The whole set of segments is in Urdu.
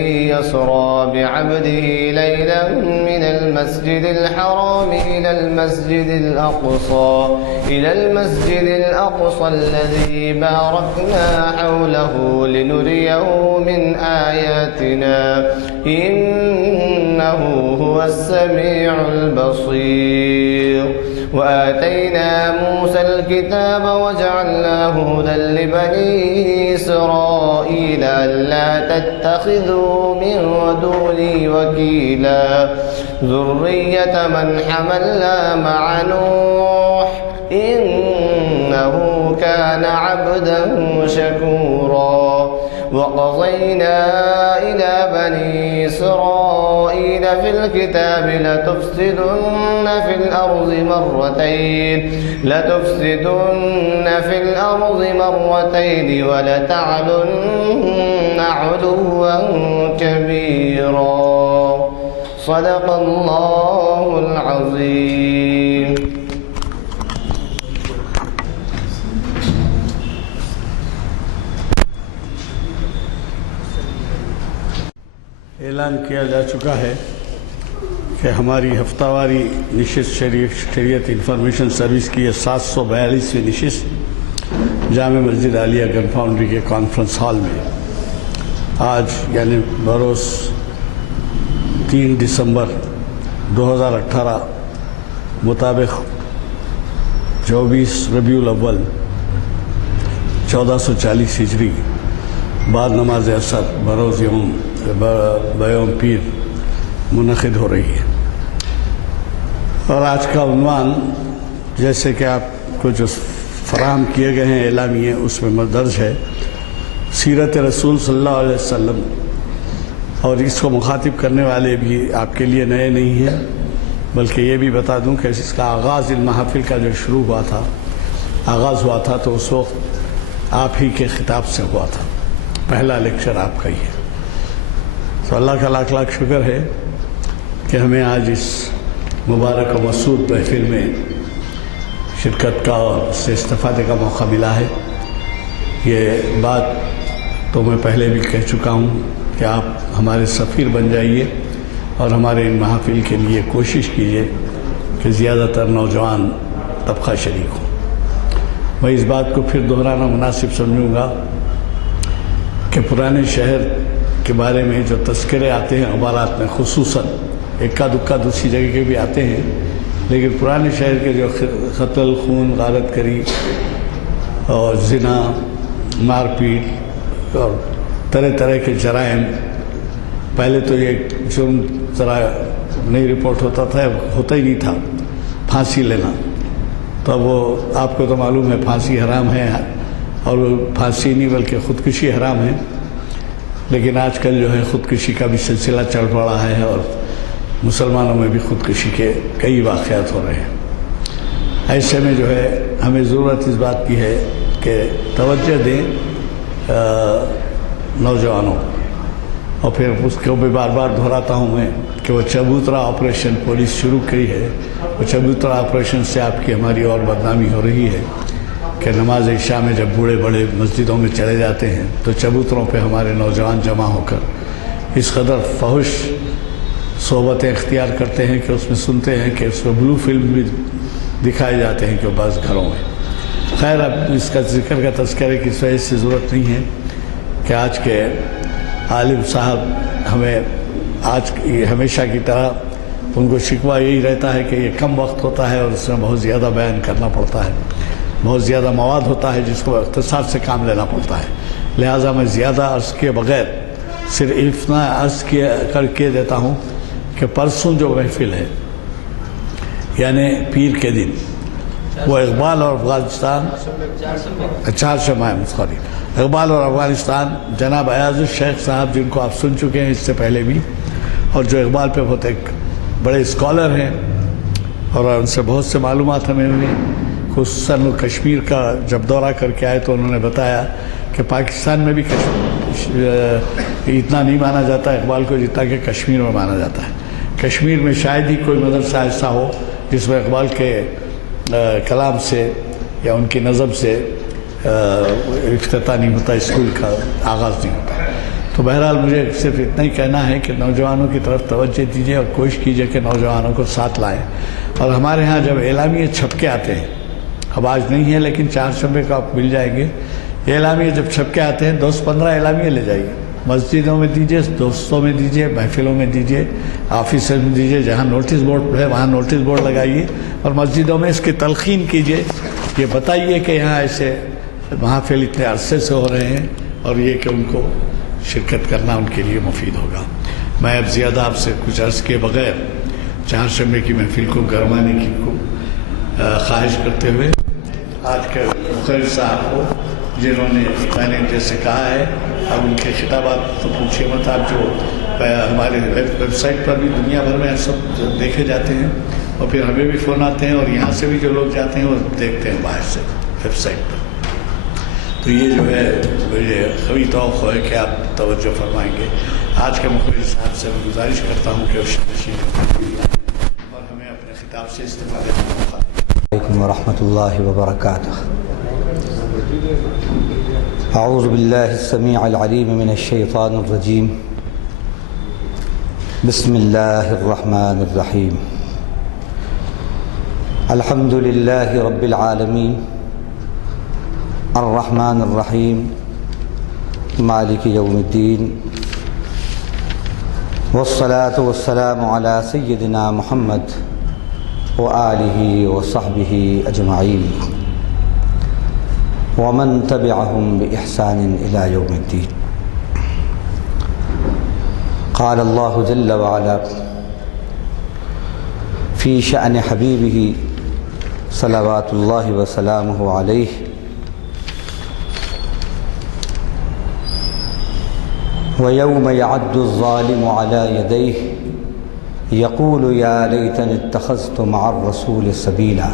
الذي يسرى بعبده ليلا من المسجد الحرام إلى المسجد الأقصى الذي باركنا حوله لنريه من آياتنا إنه هو السميع البصير وآتينا موسى الكتاب وجعلناه هدى لبني إسرائيل ألا تتخذوا من دوني وكيلا ذرية من حملنا مع نوح إنه كان عبدا شكورا وقضينا إلى بني إسرائيل في الكتاب لتفسدن في الأرض مرتين ولتعلن علوا كبيرا صدق الله العظيم. اعلان کیا جا چکا ہے کہ ہماری ہفتہ واری نشست شریعت انفارمیشن سروس کی یہ 742ویں نشست جامع مسجد عالیہ گن فاؤنڈری کے کانفرنس ہال میں آج یعنی بروز 3 دسمبر 2018 مطابق 24 ربیع الاول 1440 ہجری بعد نماز عصر بروز بیوم پیر منعقد ہو رہی ہے. اور آج کا عنوان جیسے کہ آپ کو جو فراہم کیے گئے ہیں اعلامیے اس میں مندرج ہے سیرت رسول صلی اللہ علیہ وسلم، اور اس کو مخاطب کرنے والے بھی آپ کے لیے نئے نہیں ہیں، بلکہ یہ بھی بتا دوں کہ اس کا آغاز ان محافل کا جو شروع ہوا تھا تو اس وقت آپ ہی کے خطاب سے ہوا تھا. پہلا لیکچر آپ کا ہی ہے. تو اللہ کا لاکھ لاکھ شکر ہے کہ ہمیں آج اس مبارک و مسعود محفل میں شرکت کا اور اس سے استفادے کا موقع ملا ہے. یہ بات تو میں پہلے بھی کہہ چکا ہوں کہ آپ ہمارے سفیر بن جائیے اور ہمارے ان محافل کے لیے کوشش کیجیے کہ زیادہ تر نوجوان طبقہ شریک ہوں. میں اس بات کو پھر دہرانا مناسب سمجھوں گا کہ پرانے شہر کے بارے میں جو تذکرے آتے ہیں اخبارات میں، خصوصاً اکا دکا دوسری جگہ کے بھی آتے ہیں، لیکن پرانے شہر کے جو قتل، خون، غارت کری اور زنا، مار پیٹ اور طرح طرح کے جرائم، پہلے تو یہ جرم ذرا نہیں رپورٹ ہوتا تھا، ہوتا ہی نہیں تھا. پھانسی لینا تو اب وہ آپ کو تو معلوم ہے پھانسی حرام ہے، اور وہ پھانسی نہیں بلکہ خودکشی حرام ہے. لیکن آج کل جو ہے خودکشی کا بھی سلسلہ چل رہا ہے اور مسلمانوں میں بھی خودکشی کے کئی واقعات ہو رہے ہیں. ایسے میں جو ہے ہمیں ضرورت اس بات کی ہے کہ توجہ دیں نوجوانوں. اور پھر اس کو بھی بار بار دہراتا ہوں میں کہ وہ چبوترا آپریشن پولیس شروع کی ہے. وہ چبوترا آپریشن سے آپ کی ہماری اور بدنامی ہو رہی ہے کہ نماز عشاء میں جب بوڑھے بڑے مسجدوں میں چلے جاتے ہیں تو چبوتروں پہ ہمارے نوجوان جمع ہو کر اس قدر فحش صحبتیں اختیار کرتے ہیں کہ اس میں سنتے ہیں کہ اس میں بلو فلم بھی دکھائے جاتے ہیں کہ بعض گھروں میں. خیر اب اس کا ذکر کا تذکرے کی اس وجہ سے ضرورت نہیں ہے کہ آج کے عالم صاحب ہمیں آج ہمیشہ کی طرح ان کو شکوہ یہی رہتا ہے کہ یہ کم وقت ہوتا ہے اور اس میں بہت زیادہ بیان کرنا پڑتا ہے، بہت زیادہ مواد ہوتا ہے جس کو اختصار سے کام لینا پڑتا ہے. لہٰذا میں زیادہ عرض کے بغیر صرف اتنا عرض کر کے دیتا ہوں کہ پرسوں جو محفل ہے یعنی پیر کے دن وہ اقبال اور افغانستان اقبال اور افغانستان جناب ایاز الشیخ صاحب جن کو آپ سن چکے ہیں اس سے پہلے بھی، اور جو اقبال پہ بہت ایک بڑے اسکالر ہیں اور ان سے بہت سے معلومات ہمیں ہوئی. خصوصاً وہ کشمیر کا جب دورہ کر کے آئے تو انہوں نے بتایا کہ پاکستان میں بھی اتنا نہیں مانا جاتا اقبال کو جتنا کہ کشمیر میں مانا جاتا ہے. کشمیر میں شاید ہی کوئی مدرسہ ایسا ہو جس میں اقبال کے کلام سے یا ان کی نظم سے افتتاح نہیں ہوتا، اسکول کا آغاز نہیں ہوتا. تو بہرحال مجھے صرف اتنا ہی کہنا ہے کہ نوجوانوں کی طرف توجہ دیجیے اور کوشش کیجیے کہ نوجوانوں کو ساتھ لائیں. اور ہمارے ہاں جب اعلامیے چھپ کے آتے ہیں، اب آج نہیں ہے لیکن 4 شنبے کو آپ مل جائیں گے، یہ اعلامیے جب چھپ کے آتے ہیں 10-15 اعلامیے لے جائیے، مسجدوں میں دیجیے، دوستوں میں دیجیے، محفلوں میں دیجیے، آفس میں دیجیے، جہاں نوٹس بورڈ ہے وہاں نوٹس بورڈ لگائیے، اور مسجدوں میں اس کی تلقین کیجیے، یہ بتائیے کہ یہاں ایسے محافل اتنے عرصے سے ہو رہے ہیں اور یہ کہ ان کو شرکت کرنا ان کے لیے مفید ہوگا. میں اب زیادہ آپ سے کچھ عرض کے بغیر 4 شنبے کی محفل کو گرمانے کی خواہش کرتے ہوئے آج کے مخرج صاحب کو، جنہوں نے میں نے جیسے کہا ہے اب ان کے خطابات تو پوچھیے مت آپ، جو ہمارے ویب سائٹ پر بھی دنیا بھر میں سب دیکھے جاتے ہیں، اور پھر ہمیں بھی فون آتے ہیں، اور یہاں سے بھی جو لوگ جاتے ہیں وہ دیکھتے ہیں باہر سے ویب سائٹ پر. تو یہ جو ہے مجھے قوی توقع ہے کہ آپ توجہ فرمائیں گے. آج کے مخرج صاحب سے میں گزارش کرتا ہوں کہ اور ہمیں اپنے خطاب سے استفادے کا موقع دیں. علیکم ورحمۃ اللہ وبرکاتہ. اعوذ باللہ السمیع العلیم من الشیطان الرجیم. بسم اللہ الرحمن الرحیم. الحمد للہ رب العالمین الرحمن الرحیم مالک یوم الدین والصلاة والسلام علی سیدنا محمد وآلہ وصحبہ اجمعین ومن تبعهم بإحسان إلى يوم الدين. قال الله جل وعلا في شأن حبيبه صلوات الله وسلامه عليه: وَيَوْمَ يَعَدُّ الظَّالِمُ عَلَى يَدَيْهِ يَقُولُ يَا لَيْتَنِي اتَّخَذْتُ مَعَ الرَّسُولِ سَبِيلًا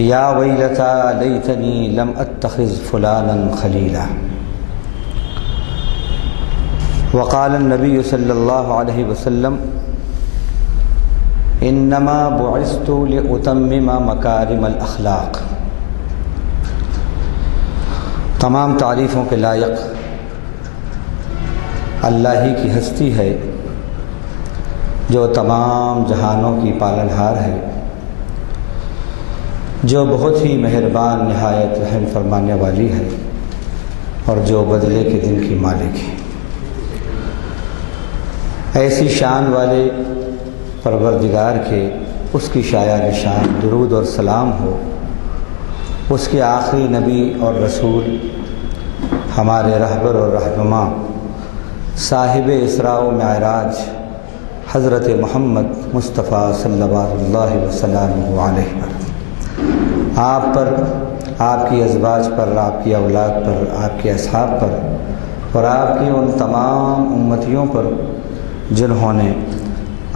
يَا وَيْلَتَىٰ لَيْتَنِي لَمْ أَتَّخِذْ فُلَانًا خَلِيلًا. وقال النبي صلی اللہ علیہ وسلم: انما بعثت لأتمم مکارم الاخلاق. تمام تعریفوں کے لائق اللہ ہی کی ہستی ہے جو تمام جہانوں کی پالنہار ہے، جو بہت ہی مہربان نہایت رحم فرمانے والی ہے، اور جو بدلے کے دن کی مالک ہے. ایسی شان والے پروردگار کے اس کی شایع نشان درود اور سلام ہو اس کے آخری نبی اور رسول، ہمارے رہبر اور رہنما، صاحب اسراء و معراج حضرت محمد مصطفیٰ صلی اللہ وسلم علیہ پر، آپ پر، آپ کی ازواج پر، آپ کی اولاد پر، آپ کے اصحاب پر، اور آپ کی ان تمام امتیوں پر جنہوں نے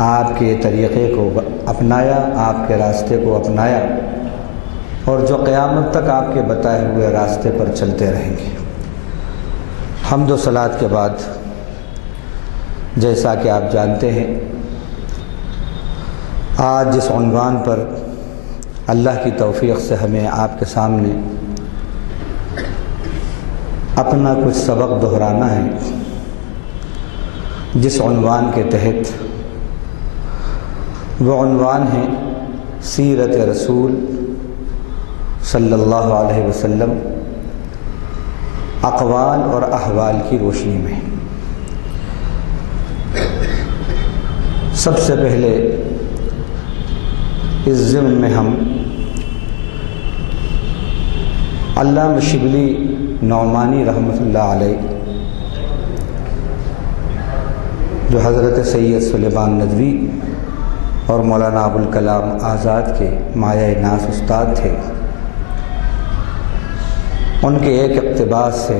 آپ کے طریقے کو اپنایا، آپ کے راستے کو اپنایا، اور جو قیامت تک آپ کے بتائے ہوئے راستے پر چلتے رہیں گے. حمد و صلوات کے بعد جیسا کہ آپ جانتے ہیں، آج جس عنوان پر اللہ کی توفیق سے ہمیں آپ کے سامنے اپنا کچھ سبق دہرانا ہے، جس عنوان کے تحت، وہ عنوان ہے سیرت رسول صلی اللہ علیہ وسلم اقوال اور احوال کی روشنی میں. سب سے پہلے اس ضمن میں ہم علامہ شبلی نعمانی رحمۃ اللہ علیہ، جو حضرت سید سلیمان ندوی اور مولانا ابوالکلام آزاد کے مایہ ناز استاد تھے، ان کے ایک اقتباس سے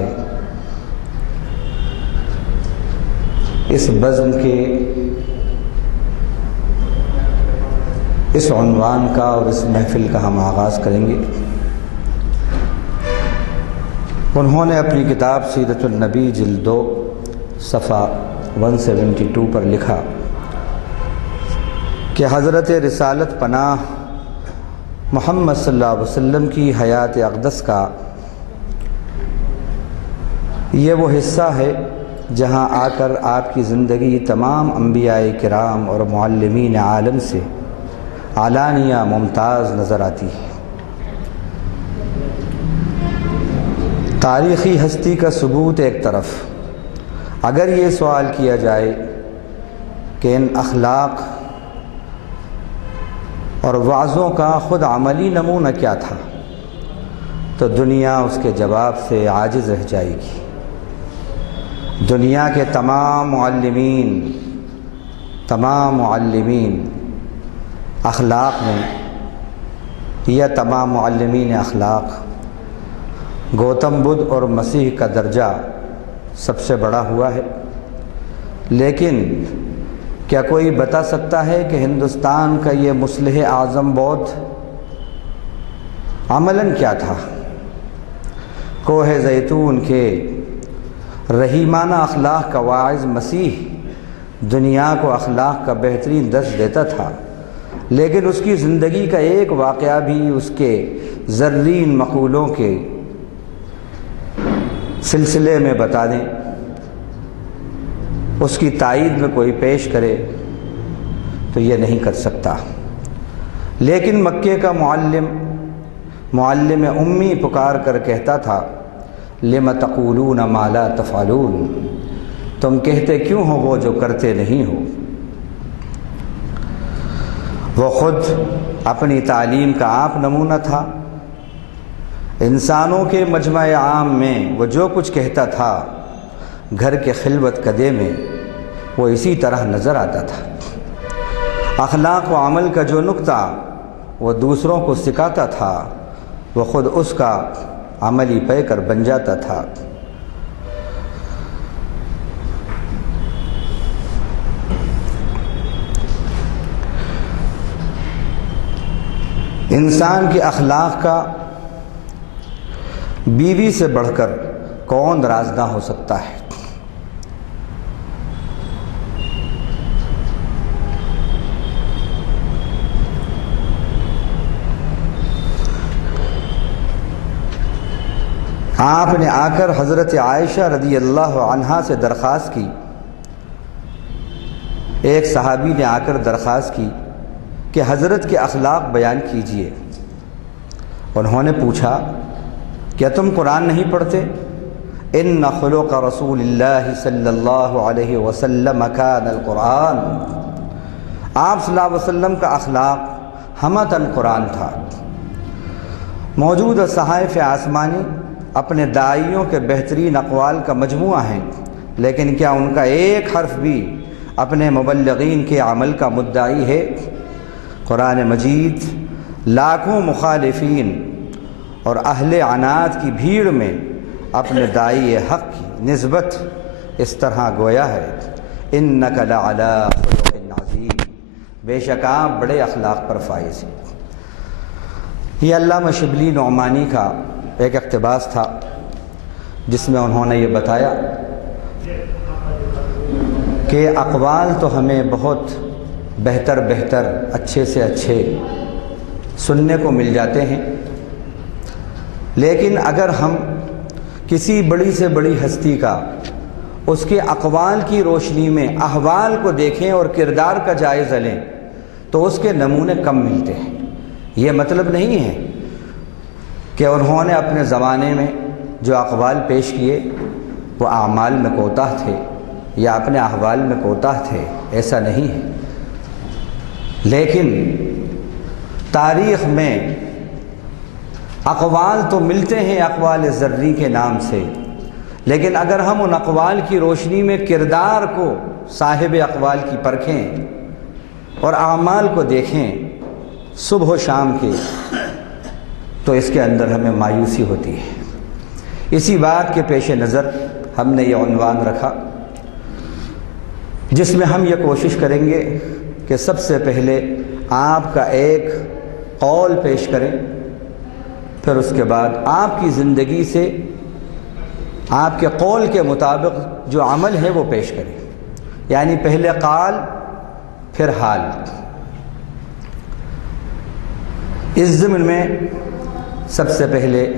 اس بزم کے، اس عنوان کا اور اس محفل کا ہم آغاز کریں گے. انہوں نے اپنی کتاب سیرت النبی جلد 2 صفحہ 172 پر لکھا کہ حضرت رسالت پناہ محمد صلی اللہ علیہ وسلم کی حیات اقدس کا یہ وہ حصہ ہے جہاں آ کر آپ کی زندگی تمام انبیاء کرام اور معلمین عالم سے علانیہ ممتاز نظر آتی ہے۔ تاریخی ہستی کا ثبوت ایک طرف، اگر یہ سوال کیا جائے کہ ان اخلاق اور وعظوں کا خود عملی نمونہ کیا تھا، تو دنیا اس کے جواب سے عاجز رہ جائے گی۔ دنیا کے تمام معلمین اخلاق میں، یا تمام معلمین اخلاق، گوتم بدھ اور مسیح کا درجہ سب سے بڑا ہوا ہے، لیکن کیا کوئی بتا سکتا ہے کہ ہندوستان کا یہ مصلح اعظم بدھ عملاً کیا تھا؟ کوہ زیتون کے رحیمانہ اخلاق کا واعظ مسیح دنیا کو اخلاق کا بہترین درس دیتا تھا، لیکن اس کی زندگی کا ایک واقعہ بھی اس کے زرین مقولوں کے سلسلے میں بتا دیں، اس کی تائید میں کوئی پیش کرے تو یہ نہیں کر سکتا۔ لیکن مکے کا معلم امی پکار کر کہتا تھا، لم تقولون ما لا تفعلون، تم کہتے کیوں ہو وہ جو کرتے نہیں ہو۔ وہ خود اپنی تعلیم کا آپ نمونہ تھا، انسانوں کے مجمع عام میں وہ جو کچھ کہتا تھا، گھر کے خلوت کدے میں وہ اسی طرح نظر آتا تھا۔ اخلاق و عمل کا جو نقطہ وہ دوسروں کو سکھاتا تھا، وہ خود اس کا عملی پیکر بن جاتا تھا۔ انسان کے اخلاق کا بیوی سے بڑھ کر کون رازداں ہو سکتا ہے؟ آپ نے آ کر حضرت عائشہ رضی اللہ عنہا سے درخواست کی، ایک صحابی نے آ کر درخواست کی کہ حضرت کے اخلاق بیان کیجئے۔ انہوں نے پوچھا، کیا تم قرآن نہیں پڑھتے؟ ان خلق رسول اللہ صلی اللہ علیہ وسلم کان القرآن، آپ صلی اللہ علیہ وسلم کا اخلاق ہمتاً قرآن تھا۔ موجودہ صحائف آسمانی اپنے داعیوں کے بہترین اقوال کا مجموعہ ہیں، لیکن کیا ان کا ایک حرف بھی اپنے مبلغین کے عمل کا مدعی ہے؟ قرآن مجید لاکھوں مخالفین اور اہل عناد کی بھیڑ میں اپنے داعی حق کی نسبت اس طرح گویا ہے، انک لعلی خلق عظیم، بے شک آپ بڑے اخلاق پر فائز ہیں۔ یہ علامہ شبلی نعمانی کا ایک اقتباس تھا جس میں انہوں نے یہ بتایا کہ اقوال تو ہمیں بہت بہتر اچھے سے اچھے سننے کو مل جاتے ہیں، لیکن اگر ہم کسی بڑی سے بڑی ہستی کا اس کے اقوال کی روشنی میں احوال کو دیکھیں اور کردار کا جائزہ لیں تو اس کے نمونے کم ملتے ہیں۔ یہ مطلب نہیں ہے کہ انہوں نے اپنے زمانے میں جو اقوال پیش کیے وہ اعمال میں کوتاہ تھے یا اپنے احوال میں کوتاہ تھے، ایسا نہیں ہے۔ لیکن تاریخ میں اقوال تو ملتے ہیں اقوال ذری کے نام سے، لیکن اگر ہم ان اقوال کی روشنی میں کردار کو صاحب اقوال کی پرکھیں اور اعمال کو دیکھیں صبح و شام کے، تو اس کے اندر ہمیں مایوسی ہوتی ہے۔ اسی بات کے پیش نظر ہم نے یہ عنوان رکھا جس میں ہم یہ کوشش کریں گے کہ سب سے پہلے آپ کا ایک قول پیش کریں، پھر اس کے بعد آپ کی زندگی سے آپ کے قول کے مطابق جو عمل ہے وہ پیش کریں، یعنی پہلے قال پھر حال۔ اس ضمن میں سب سے پہلے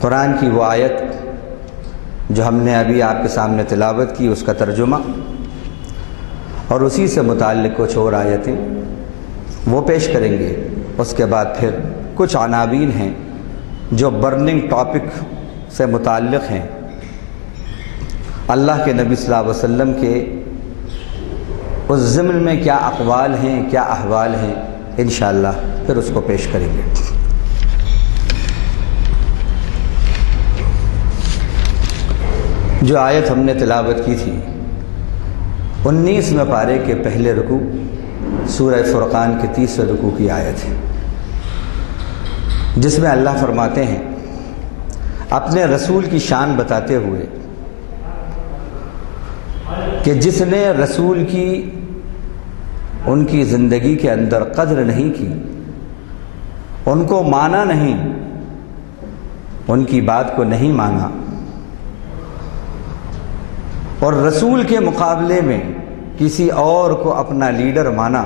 قرآن کی وہ آیت جو ہم نے ابھی آپ کے سامنے تلاوت کی اس کا ترجمہ اور اسی سے متعلق کچھ اور آیتیں وہ پیش کریں گے۔ اس کے بعد پھر کچھ عناوین ہیں جو برننگ ٹاپک سے متعلق ہیں، اللہ کے نبی صلی اللہ علیہ وسلم کے اس ضمن میں کیا اقوال ہیں، کیا احوال ہیں، انشاءاللہ پھر اس کو پیش کریں گے۔ جو آیت ہم نے تلاوت کی تھی 19ویں پارے کے پہلے رکوع سورہ فرقان کے 30ویں رکوع کی آیت ہے، جس میں اللہ فرماتے ہیں اپنے رسول کی شان بتاتے ہوئے کہ جس نے رسول کی ان کی زندگی کے اندر قدر نہیں کی، ان کو مانا نہیں، ان کی بات کو نہیں مانا، اور رسول کے مقابلے میں کسی اور کو اپنا لیڈر مانا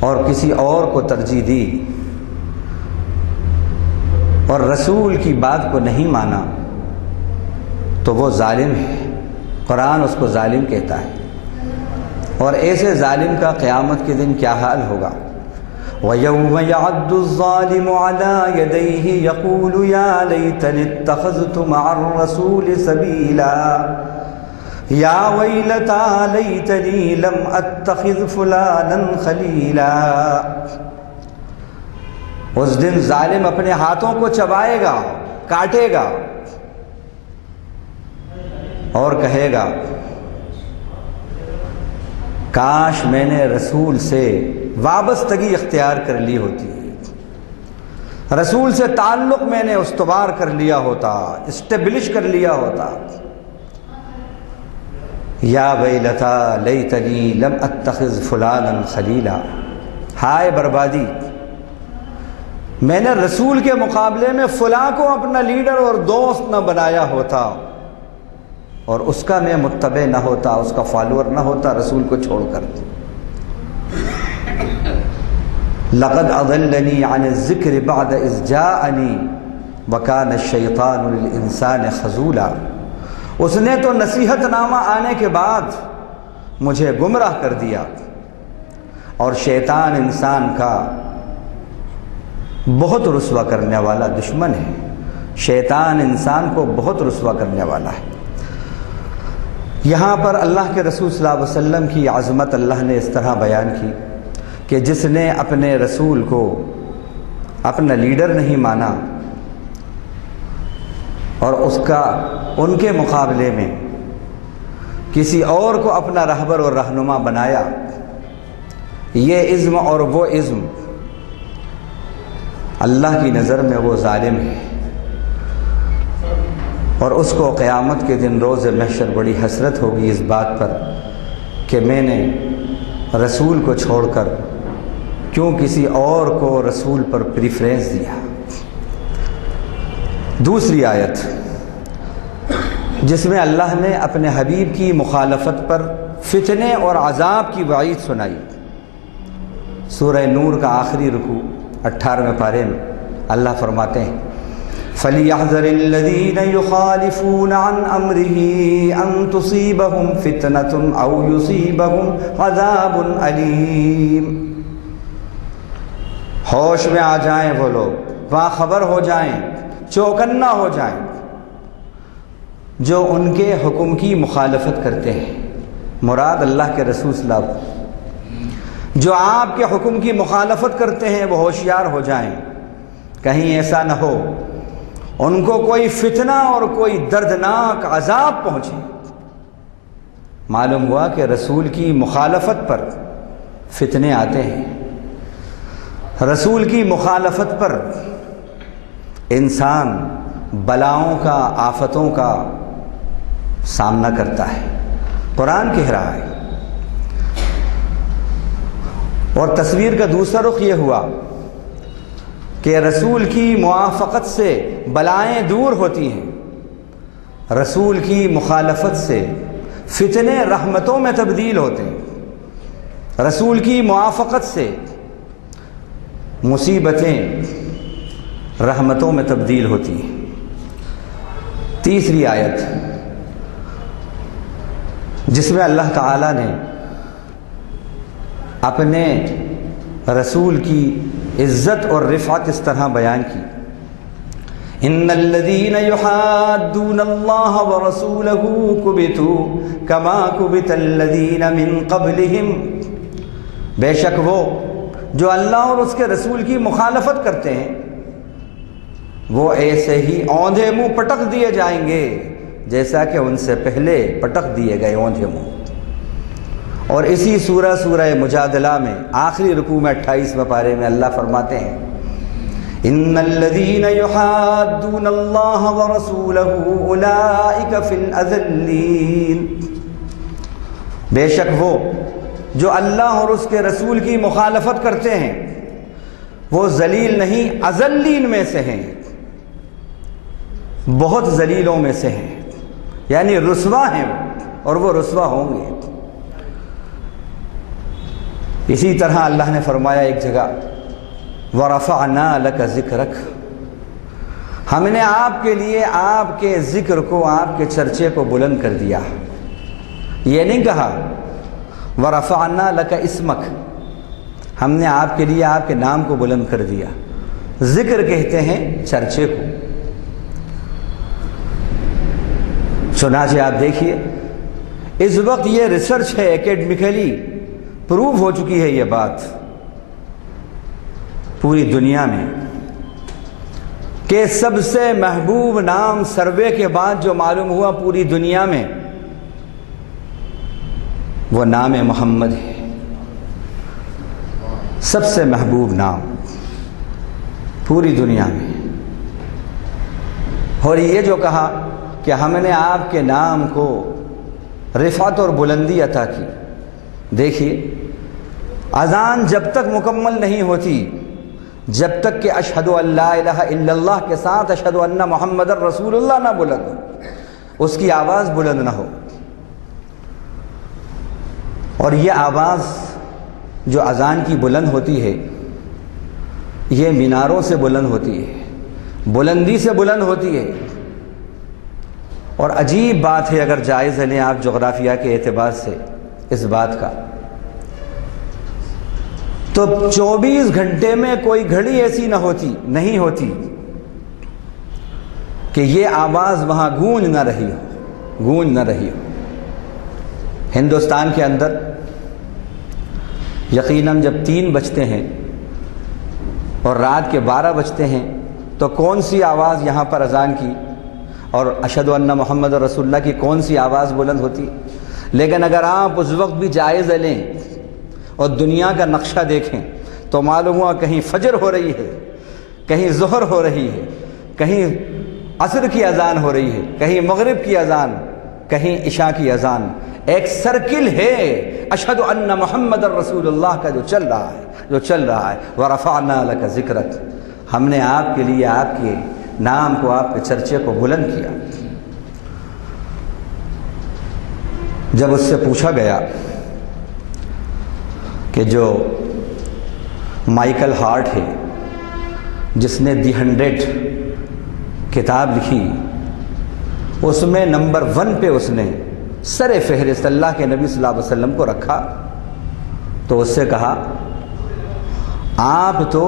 اور کسی اور کو ترجیح دی اور رسول کی بات کو نہیں مانا، تو وہ ظالم ہے۔ قرآن اس کو ظالم کہتا ہے، اور ایسے ظالم کا قیامت کے دن کیا حال ہوگا۔ وَيَوْمَ يَعَضُّ الظَّالِمُ عَلَى يَدَيْهِ يَقُولُ يَا لَيْتَنِي اتَّخَذْتُ مَعَ الرَّسُولِ سَبِيلًا يَا وَيْلَتَىٰ لَيْتَنِي لَمْ أَتَّخِذْ فُلَانًا خَلِيلًا۔ اس دن ظالم اپنے ہاتھوں کو چبائے گا، کاٹے گا اور کہے گا کاش میں نے رسول سے وابستگی اختیار کر لی ہوتی، رسول سے تعلق میں نے استوار کر لیا ہوتا، اسٹیبلش کر لیا ہوتا۔ یا ویلتا لیتنی لم اتخذ فلانا خلیلا، ہائے بربادی، میں نے رسول کے مقابلے میں فلاں کو اپنا لیڈر اور دوست نہ بنایا ہوتا، اور اس کا میں متبع نہ ہوتا، اس کا فالوور نہ ہوتا رسول کو چھوڑ کر۔ لقد اضلنی عن الذکر بعد اذ جاءنی وکان الشیطان للانسان خذولا۔ اس نے تو نصیحت نامہ آنے کے بعد مجھے گمراہ کر دیا، اور شیطان انسان کا بہت رسوا کرنے والا دشمن ہے۔ شیطان انسان کو بہت رسوا کرنے والا ہے۔ یہاں پر اللہ کے رسول صلی اللہ علیہ وسلم کی عظمت اللہ نے اس طرح بیان کی کہ جس نے اپنے رسول کو اپنا لیڈر نہیں مانا اور ان کے مقابلے میں کسی اور کو اپنا رہبر اور رہنما بنایا، یہ عزم اور وہ عزم، اللہ کی نظر میں وہ ظالم ہے، اور اس کو قیامت کے دن روز محشر بڑی حسرت ہوگی اس بات پر کہ میں نے رسول کو چھوڑ کر کیوں کسی اور کو رسول پر پریفرنس دیا۔ دوسری آیت جس میں اللہ نے اپنے حبیب کی مخالفت پر فتنے اور عذاب کی وعید سنائی، سورہ نور کا آخری رکوع 18ویں پارے میں اللہ فرماتے ہیں فَلْيَحْذَرِ الَّذِينَ يُخَالِفُونَ عَنْ أَمْرِهِ أَن تُصِيبَهُمْ فِتْنَةٌ أَوْ يُصِيبَهُمْ عَذَابٌ أَلِيمٌ۔ ہوش میں آ جائیں وہ لوگ، باخبر ہو جائیں، چوکنا ہو جائیں جو ان کے حکم کی مخالفت کرتے ہیں۔ مراد اللہ کے رسول صلی اللہ علیہ وسلم جو آپ کے حکم کی مخالفت کرتے ہیں وہ ہوشیار ہو جائیں، کہیں ایسا نہ ہو ان کو کوئی فتنہ اور کوئی دردناک عذاب پہنچے۔ معلوم ہوا کہ رسول کی مخالفت پر فتنے آتے ہیں، رسول کی مخالفت پر انسان بلاؤں کا، آفتوں کا سامنا کرتا ہے۔ قرآن کہہ رہا ہے، اور تصویر کا دوسرا رخ یہ ہوا کہ رسول کی موافقت سے بلائیں دور ہوتی ہیں، رسول کی مخالفت سے فتنے رحمتوں میں تبدیل ہوتے ہیں، رسول کی موافقت سے مصیبتیں رحمتوں میں تبدیل ہوتی ہیں۔ تیسری آیت جس میں اللہ تعالیٰ نے اپنے رسول کی عزت اور رفعت اس طرح بیان کی، ان الذین یحادون اللہ ورسولہ کبتوا کما کبت الذین من قبلہم، بے شک وہ جو اللہ اور اس کے رسول کی مخالفت کرتے ہیں وہ ایسے ہی اوندھے منہ پٹک دیے جائیں گے جیسا کہ ان سے پہلے پٹک دیے گئے اوندھے منہ۔ اور اسی سورہ مجادلہ میں آخری رکوع میں 28ویں پارے میں اللہ فرماتے ہیں ان الذین یحادون اللہ ورسولہ اولئک فی الاذلین، بے شک وہ جو اللہ اور اس کے رسول کی مخالفت کرتے ہیں وہ ذلیل نہیں اذلین میں سے ہیں، بہت ذلیلوں میں سے ہیں، یعنی رسوا ہیں اور وہ رسوا ہوں گے۔ اسی طرح اللہ نے فرمایا ایک جگہ وَرَفَعْنَا لَكَ ذِكْرَكَ، ہم نے آپ کے لیے آپ کے ذکر کو، آپ کے چرچے کو بلند کر دیا۔ یہ نہیں کہا وَرَفَعْنَا لَكَ اسْمَكَ، ہم نے آپ کے لیے آپ کے نام کو بلند کر دیا۔ ذکر کہتے ہیں چرچے کو۔ چنانچہ آپ دیکھیے اس وقت یہ ریسرچ ہے، ایکیڈمیکلی پروو ہو چکی ہے یہ بات پوری دنیا میں کہ سب سے محبوب نام سروے کے بعد جو معلوم ہوا پوری دنیا میں وہ نام محمد ہے، سب سے محبوب نام پوری دنیا میں۔ اور یہ جو کہا کہ ہم نے آپ کے نام کو رفعت اور بلندی عطا کی، دیکھیے اذان جب تک مکمل نہیں ہوتی جب تک کہ اشہد ان لا الہ الا اللہ کے ساتھ اشہد ان محمد رسول اللہ نہ بلند ہو، اس کی آواز بلند نہ ہو۔ اور یہ آواز جو اذان کی بلند ہوتی ہے یہ میناروں سے بلند ہوتی ہے، بلندی سے بلند ہوتی ہے۔ اور عجیب بات ہے، اگر جائزہ لیں آپ جغرافیہ کے اعتبار سے اس بات کا، تو 24 گھنٹے میں کوئی گھڑی ایسی نہیں ہوتی کہ یہ آواز وہاں گونج نہ رہی ہو۔ ہندوستان کے اندر یقیناً جب 3 بجتے ہیں اور رات کے 12 بجتے ہیں تو کون سی آواز یہاں پر اذان کی اور اشہد ان محمد رسول اللہ کی کون سی آواز بلند ہوتی؟ لیکن اگر آپ اس وقت بھی جائزہ لیں اور دنیا کا نقشہ دیکھیں تو معلوم ہوا کہیں فجر ہو رہی ہے، کہیں ظہر ہو رہی ہے، کہیں عصر کی اذان ہو رہی ہے، کہیں مغرب کی اذان، کہیں عشاء کی اذان۔ ایک سرکل ہے اشہد ان محمد رسول اللہ کا جو چل رہا ہے۔ وَرَفَعْنَا لَكَ ذِكْرَكَ، ہم نے آپ کے لیے آپ کے نام کو، آپ کے چرچے کو بلند کیا۔ جب اس سے پوچھا گیا کہ جو مائیکل ہارٹ ہے جس نے دی 100 کتاب لکھی، اس میں نمبر 1 پہ اس نے سر فہرست اللہ کے نبی صلی اللہ علیہ وسلم کو رکھا، تو اس سے کہا آپ تو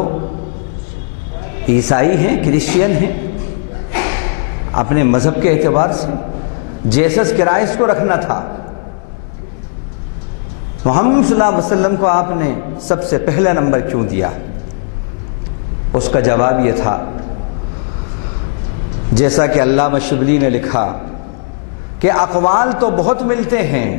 عیسائی ہیں، کرسچین ہیں، اپنے مذہب کے اعتبار سے جیسس کرائسٹ کو رکھنا تھا، محمد صلی اللہ علیہ وسلم کو آپ نے سب سے پہلا نمبر کیوں دیا؟ اس کا جواب یہ تھا، جیسا کہ علامہ شبلی نے لکھا کہ اقوال تو بہت ملتے ہیں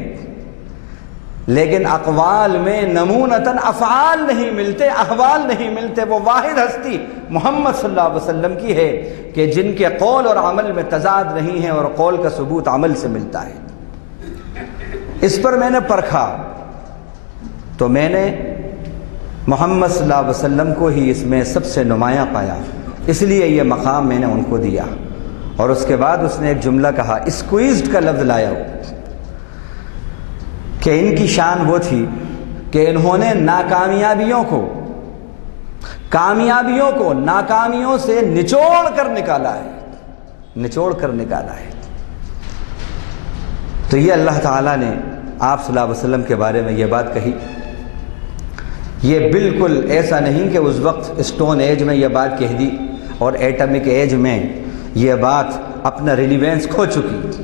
لیکن اقوال میں نمونتاً افعال نہیں ملتے، احوال نہیں ملتے۔ وہ واحد ہستی محمد صلی اللہ علیہ وسلم کی ہے کہ جن کے قول اور عمل میں تضاد نہیں ہے اور قول کا ثبوت عمل سے ملتا ہے۔ اس پر میں نے پرکھا تو میں نے محمد صلی اللہ علیہ وسلم کو ہی اس میں سب سے نمایاں پایا، اس لیے یہ مقام میں نے ان کو دیا۔ اور اس کے بعد اس نے ایک جملہ کہا، اسکویزڈ کا لفظ لایا ہو، کہ ان کی شان وہ تھی کہ انہوں نے ناکامیابیوں کو ناکامیوں سے نچوڑ کر نکالا ہے۔ نچوڑ کر نکالا ہے۔ تو یہ اللہ تعالیٰ نے آپ صلی اللہ علیہ وسلم کے بارے میں یہ بات کہی۔ یہ بالکل ایسا نہیں کہ اس وقت اسٹون ایج میں یہ بات کہہ دی اور ایٹمک ایج میں یہ بات اپنا ریلیونس کھو چکی،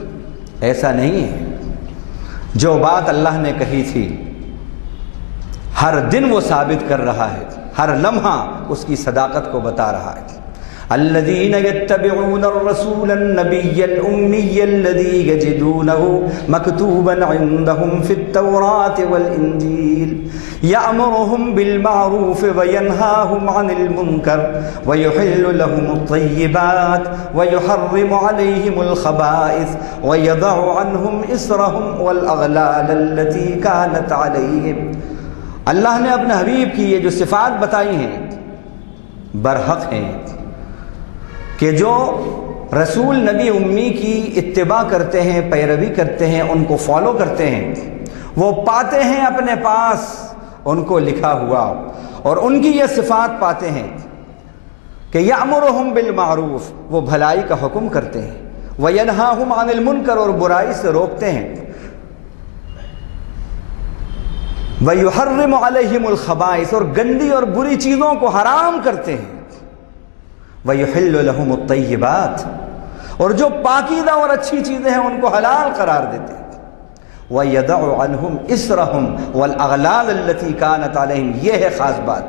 ایسا نہیں ہے۔ جو بات اللہ نے کہی تھی ہر دن وہ ثابت کر رہا ہے، ہر لمحہ اس کی صداقت کو بتا رہا ہے۔ الذين يتبعون الرسول النبي الأمي الذي يجدونه مكتوبا عندهم في التوراة والإنجيل يأمرهم بالمعروف وينهاهم عن المنكر ويحل لهم الطيبات ويحرم عليهم الخبائث ويضع عنهم إصرهم والأغلال التي كانت عليهم۔ اللہ نے اپنے حبیب کی یہ جو صفات بتائی ہیں برحق ہیں کہ جو رسول نبی امی کی اتباع کرتے ہیں، پیروی کرتے ہیں، ان کو فالو کرتے ہیں، وہ پاتے ہیں اپنے پاس ان کو لکھا ہوا، اور ان کی یہ صفات پاتے ہیں کہ یأمرہم بالمعروف، وہ بھلائی کا حکم کرتے ہیں، وینہاہم عن المنکر، اور برائی سے روکتے ہیں، ویحرم علیہم الخبائث، اور گندی اور بری چیزوں کو حرام کرتے ہیں، وَيُحِلُّ لَهُمُ الطَّيِّبَاتِ، اور جو پاکیزہ اور اچھی چیزیں ہیں ان کو حلال قرار دیتے ہیں، وَيَدَعُ عَنْهُمْ إِسْرَهُمْ وَالْأَغْلَالَ الَّتِي كَانَتْ عَلَيْهِمْ۔ یہ ہے خاص بات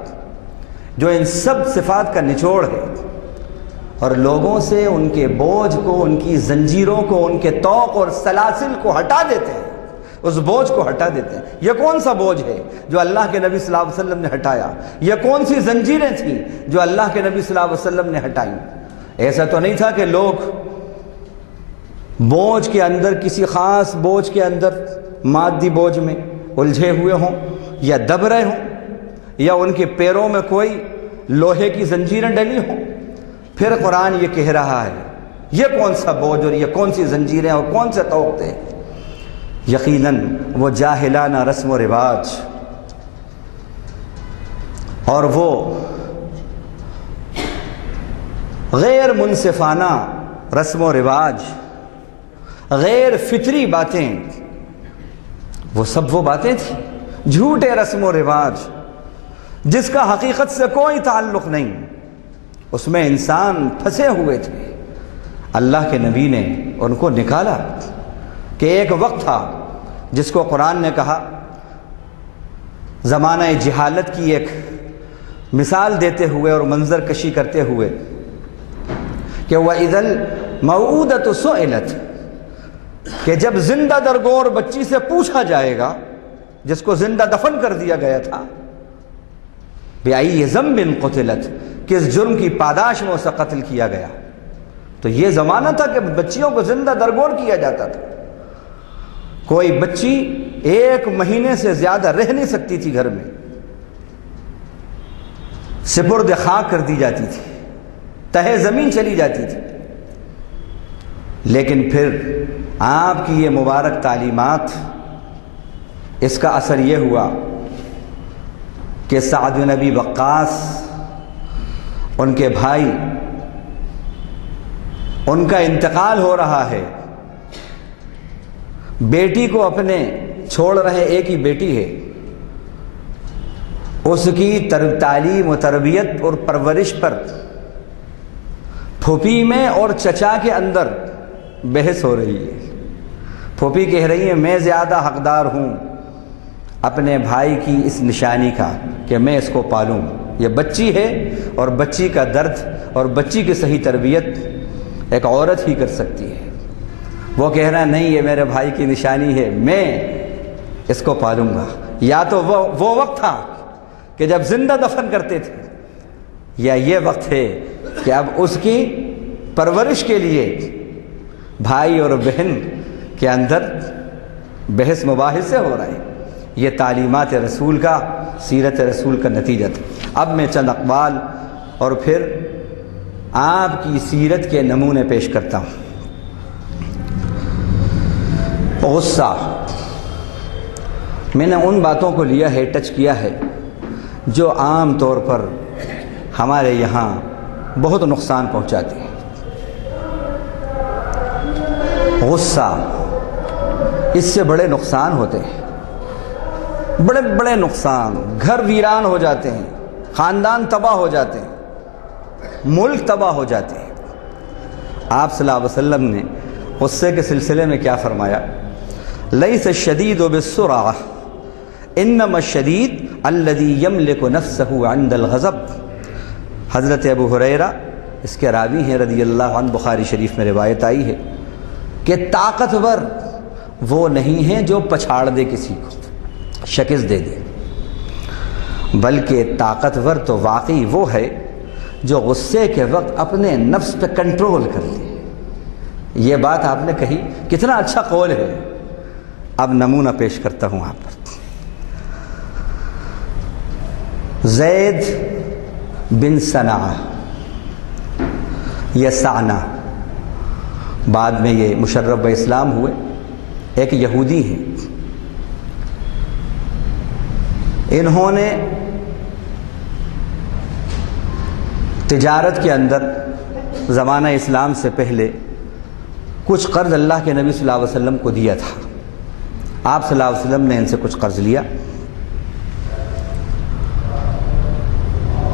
جو ان سب صفات کا نچوڑ ہے، اور لوگوں سے ان کے بوجھ کو، ان کی زنجیروں کو، ان کے طوق اور سلاسل کو ہٹا دیتے ہیں، اس بوجھ کو ہٹا دیتے ہیں۔ یہ کون سا بوجھ ہے جو اللہ کے نبی صلی اللہ علیہ وسلم نے ہٹایا؟ یہ کون سی زنجیریں تھیں جو اللہ کے نبی صلی اللہ علیہ وسلم نے ہٹائیں؟ ایسا تو نہیں تھا کہ لوگ بوجھ کے اندر، کسی خاص بوجھ کے اندر، مادی بوجھ میں الجھے ہوئے ہوں یا دب رہے ہوں، یا ان کے پیروں میں کوئی لوہے کی زنجیریں ڈلی ہوں۔ پھر قرآن یہ کہہ رہا ہے یہ کون سا بوجھ اور یہ کون سی زنجیریں اور کون سے طوق تھے؟ یقیناً وہ جاہلانہ رسم و رواج اور وہ غیر منصفانہ رسم و رواج، غیر فطری باتیں، وہ سب وہ باتیں تھیں، جھوٹے رسم و رواج جس کا حقیقت سے کوئی تعلق نہیں، اس میں انسان پھنسے ہوئے تھے۔ اللہ کے نبی نے ان کو نکالا کہ ایک وقت تھا جس کو قرآن نے کہا زمانہ جہالت کی ایک مثال دیتے ہوئے اور منظر کشی کرتے ہوئے کہ وَإِذَا الْمَوْءُودَةُ سُئِلَتْ، کہ جب زندہ درگور بچی سے پوچھا جائے گا جس کو زندہ دفن کر دیا گیا تھا، بِأَيِّ ذَنبٍ قُتِلَتْ، کس جرم کی پاداش میں اسے قتل کیا گیا۔ تو یہ زمانہ تھا کہ بچیوں کو زندہ درگور کیا جاتا تھا، کوئی بچی 1 مہینے سے زیادہ رہ نہیں سکتی تھی گھر میں، سپرد خاک کر دی جاتی تھی، تہہ زمین چلی جاتی تھی۔ لیکن پھر آپ کی یہ مبارک تعلیمات، اس کا اثر یہ ہوا کہ سعد بن ابی وقاص، ان کے بھائی، ان کا انتقال ہو رہا ہے، بیٹی کو اپنے چھوڑ رہے، ایک ہی بیٹی ہے، اس کی تعلیم و تربیت اور پرورش پر پھوپھی میں اور چچا کے اندر بحث ہو رہی ہے۔ پھوپھی کہہ رہی ہے میں زیادہ حقدار ہوں اپنے بھائی کی اس نشانی کا کہ میں اس کو پالوں، یہ بچی ہے اور بچی کا درد اور بچی کی صحیح تربیت ایک عورت ہی کر سکتی ہے۔ وہ کہہ رہا نہیں یہ میرے بھائی کی نشانی ہے، میں اس کو پالوں گا۔ یا تو وہ وقت تھا کہ جب زندہ دفن کرتے تھے، یا یہ وقت ہے کہ اب اس کی پرورش کے لیے بھائی اور بہن کے اندر بحث مباحثے ہو رہے ہیں۔ یہ تعلیمات رسول کا، سیرت رسول کا نتیجہ تھا۔ اب میں چند اقوال اور پھر آپ کی سیرت کے نمونے پیش کرتا ہوں۔ غصہ، میں نے ان باتوں کو لیا ہے، ٹچ کیا ہے جو عام طور پر ہمارے یہاں بہت نقصان پہنچاتی ہیں۔ غصہ، اس سے بڑے نقصان ہوتے ہیں، بڑے بڑے نقصان، گھر ویران ہو جاتے ہیں، خاندان تباہ ہو جاتے ہیں، ملک تباہ ہو جاتے ہیں۔ آپ صلی اللہ علیہ وسلم نے غصے کے سلسلے میں کیا فرمایا؟ لیس الشدید بالسرعہ انما الشدید الذی یملک نفسہ عند الغضب۔ حضرت ابو ہریرہ اس کے راوی ہیں رضی اللہ عنہ، بخاری شریف میں روایت آئی ہے کہ طاقتور وہ نہیں ہیں جو پچھاڑ دے کسی کو، شکست دے دے، بلکہ طاقتور تو واقعی وہ ہے جو غصے کے وقت اپنے نفس پہ کنٹرول کر لے۔ یہ بات آپ نے کہی، کتنا اچھا قول ہے۔ اب نمونہ پیش کرتا ہوں آپ پر۔ زید بن صنعہ یا صعنہ، بعد میں یہ مشرف اسلام ہوئے، ایک یہودی ہیں۔ انہوں نے تجارت کے اندر زمانہ اسلام سے پہلے کچھ قرض اللہ کے نبی صلی اللہ علیہ وسلم کو دیا تھا۔ آپ صلی اللہ علیہ وسلم نے ان سے کچھ قرض لیا،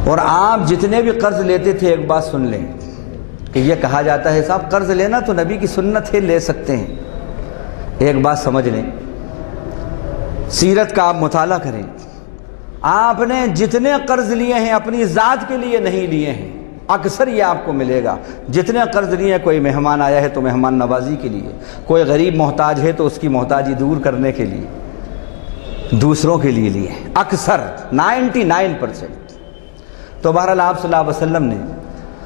اور آپ جتنے بھی قرض لیتے تھے ایک بات سن لیں کہ یہ کہا جاتا ہے صاحب قرض لینا تو نبی کی سنت ہے، لے سکتے ہیں۔ ایک بات سمجھ لیں، سیرت کا آپ مطالعہ کریں، آپ نے جتنے قرض لیے ہیں اپنی ذات کے لیے نہیں لیے ہیں، اکثر یہ آپ کو ملے گا۔ جتنے قرض لیے ہیں، کوئی مہمان آیا ہے تو مہمان نوازی کے لیے، کوئی غریب محتاج ہے تو اس کی محتاجی دور کرنے کے لیے، دوسروں کے لیے لیے، اکثر 99%۔ تو بہرحال آپ صلی اللہ علیہ وسلم نے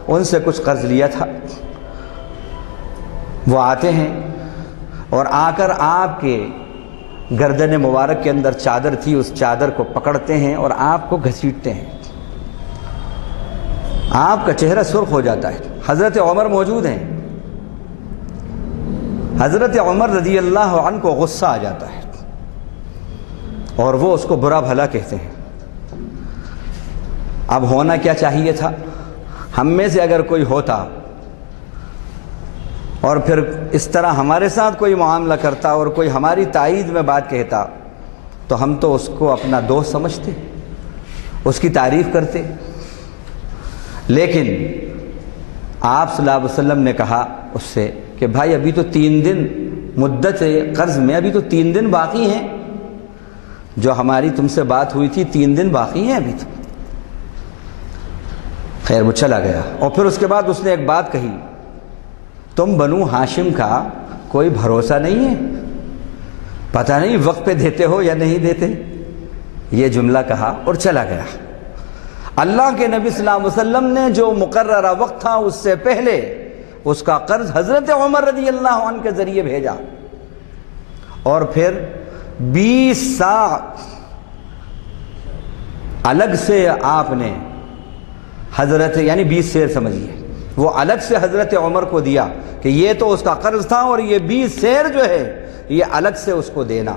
ان سے کچھ قرض لیا تھا۔ وہ آتے ہیں اور آ کر آپ کے گردن مبارک کے اندر چادر تھی، اس چادر کو پکڑتے ہیں اور آپ کو گھسیٹتے ہیں۔ آپ کا چہرہ سرخ ہو جاتا ہے۔ حضرت عمر موجود ہیں، حضرت عمر رضی اللہ عنہ کو غصہ آ جاتا ہے اور وہ اس کو برا بھلا کہتے ہیں۔ اب ہونا کیا چاہیے تھا؟ ہم میں سے اگر کوئی ہوتا اور پھر اس طرح ہمارے ساتھ کوئی معاملہ کرتا اور کوئی ہماری تائید میں بات کہتا تو ہم تو اس کو اپنا دوست سمجھتے، اس کی تعریف کرتے۔ لیکن آپ صلی اللہ علیہ وسلم نے کہا اس سے کہ بھائی ابھی تو 3 دن مدت قرض میں، ابھی تو 3 دن باقی ہیں، جو ہماری تم سے بات ہوئی تھی 3 دن باقی ہیں ابھی تو۔ خیر وہ چلا گیا، اور پھر اس کے بعد اس نے ایک بات کہی، تم بنو ہاشم کا کوئی بھروسہ نہیں ہے، پتہ نہیں وقت پہ دیتے ہو یا نہیں دیتے، یہ جملہ کہا اور چلا گیا۔ اللہ کے نبی صلی اللہ علیہ وسلم نے جو مقررہ وقت تھا اس سے پہلے اس کا قرض حضرت عمر رضی اللہ عنہ کے ذریعے بھیجا، اور پھر 20 سا الگ سے آپ نے حضرت، یعنی 20 سیر سمجھیے، وہ الگ سے حضرت عمر کو دیا کہ یہ تو اس کا قرض تھا اور یہ 20 سیر جو ہے یہ الگ سے اس کو دینا۔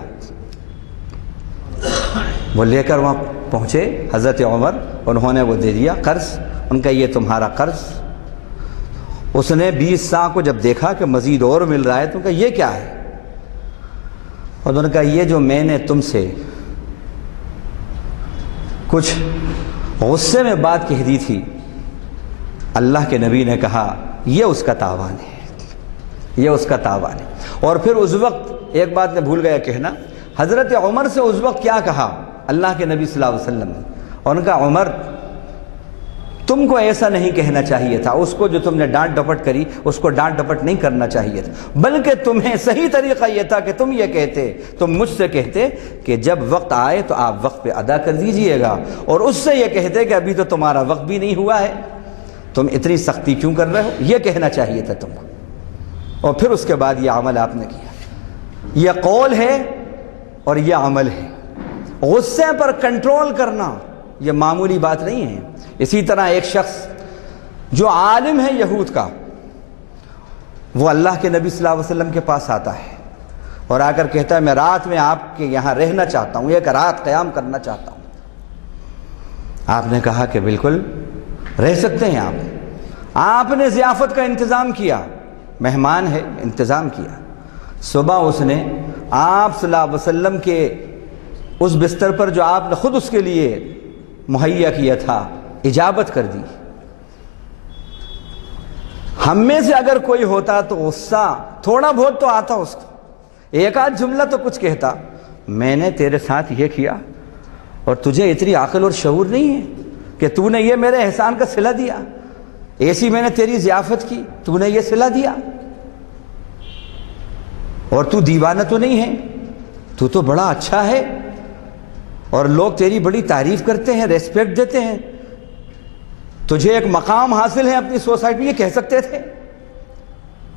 وہ لے کر وہاں پہنچے حضرت عمر، انہوں نے وہ دے دیا قرض، ان کا یہ تمہارا قرض۔ اس نے 20 سا کو جب دیکھا کہ مزید اور مل رہا ہے تو ان کا یہ کیا ہے؟ اور انہوں نے کہا یہ جو میں نے تم سے کچھ غصے میں بات کہہ دی تھی، اللہ کے نبی نے کہا یہ اس کا تاوان ہے، یہ اس کا تاوان ہے۔ اور پھر اس وقت ایک بات میں بھول گیا کہنا، حضرت عمر سے اس وقت کیا کہا اللہ کے نبی صلی اللہ علیہ وسلم نے؟ اور ان کا عمر تم کو ایسا نہیں کہنا چاہیے تھا، اس کو جو تم نے ڈانٹ ڈپٹ کری اس کو ڈانٹ ڈپٹ نہیں کرنا چاہیے تھا، بلکہ تمہیں صحیح طریقہ یہ تھا کہ تم یہ کہتے، تم مجھ سے کہتے کہ جب وقت آئے تو آپ وقت پہ ادا کر دیجئے گا، اور اس سے یہ کہتے کہ ابھی تو تمہارا وقت بھی نہیں ہوا ہے، تم اتنی سختی کیوں کر رہے ہو، یہ کہنا چاہیے تھا تم کو۔ اور پھر اس کے بعد یہ عمل آپ نے کیا۔ یہ قول ہے اور یہ عمل ہے۔ غصے پر کنٹرول کرنا یہ معمولی بات نہیں ہے۔ اسی طرح ایک شخص جو عالم ہے یہود کا، وہ اللہ کے نبی صلی اللہ علیہ وسلم کے پاس آتا ہے اور آ کر کہتا ہے میں رات میں آپ کے یہاں رہنا چاہتا ہوں، ایک رات قیام کرنا چاہتا ہوں۔ آپ نے کہا کہ بالکل رہ سکتے ہیں آپ نے ضیافت کا انتظام کیا، مہمان ہے، انتظام کیا، صبح اس نے آپ صلی اللہ علیہ وسلم کے اس بستر پر جو آپ نے خود اس کے لیے مہیا کیا تھا اجابت کر دی۔ ہم میں سے اگر کوئی ہوتا تو غصہ تھوڑا بہت تو آتا اس کو، ایک آدھ جملہ تو کچھ کہتا، میں نے تیرے ساتھ یہ کیا اور تجھے اتنی عقل اور شعور نہیں ہے کہ تو نے یہ میرے احسان کا صلہ دیا، ایسی میں نے تیری ضیافت کی، تو نے یہ صلہ دیا، اور تو دیوانہ تو نہیں ہے، تو بڑا اچھا ہے اور لوگ تیری بڑی تعریف کرتے ہیں، ریسپیکٹ دیتے ہیں، تجھے ایک مقام حاصل ہے اپنی سوسائٹی میں، یہ کہہ سکتے تھے۔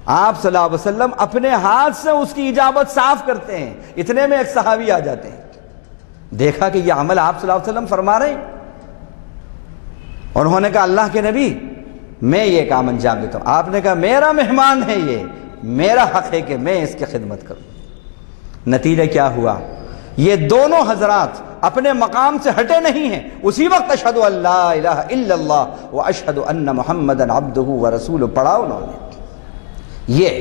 آپ صلی اللہ علیہ وسلم اپنے ہاتھ سے اس کی اجابت صاف کرتے ہیں۔ اتنے میں ایک صحابی آ جاتے ہیں، دیکھا کہ یہ عمل آپ صلی اللہ علیہ وسلم فرما رہے ہیں، اور انہوں نے کہا اللہ کے نبی میں یہ کام انجام دیتا ہوں۔ آپ نے کہا میرا مہمان ہے، یہ میرا حق ہے کہ میں اس کی خدمت کروں۔ نتیجہ کیا ہوا؟ یہ دونوں حضرات اپنے مقام سے ہٹے نہیں ہیں، اسی وقت اشہد ان لا الہ الا اللہ و اشہد ان محمدً عبدہ و رسولہ پڑھا انہوں نے۔ یہ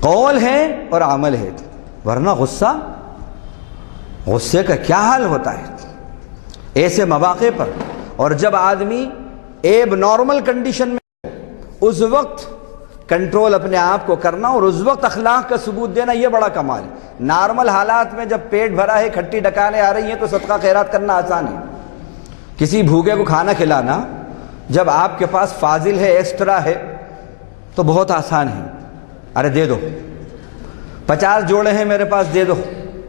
قول ہے اور عمل ہے، ورنہ غصے کا کیا حال ہوتا ہے ایسے مواقع پر۔ اور جب آدمی ایب نارمل کنڈیشن میں ہو، اس وقت کنٹرول اپنے آپ کو کرنا اور اس وقت اخلاق کا ثبوت دینا، یہ بڑا کمال ہے۔ نارمل حالات میں جب پیٹ بھرا ہے، کھٹی ڈکانے آ رہی ہیں تو صدقہ خیرات کرنا آسان ہے، کسی بھوکے کو کھانا کھلانا جب آپ کے پاس فاضل ہے، ایکسٹرا ہے تو بہت آسان ہے، ارے دے دو، 50 جوڑے ہیں میرے پاس، دے دو،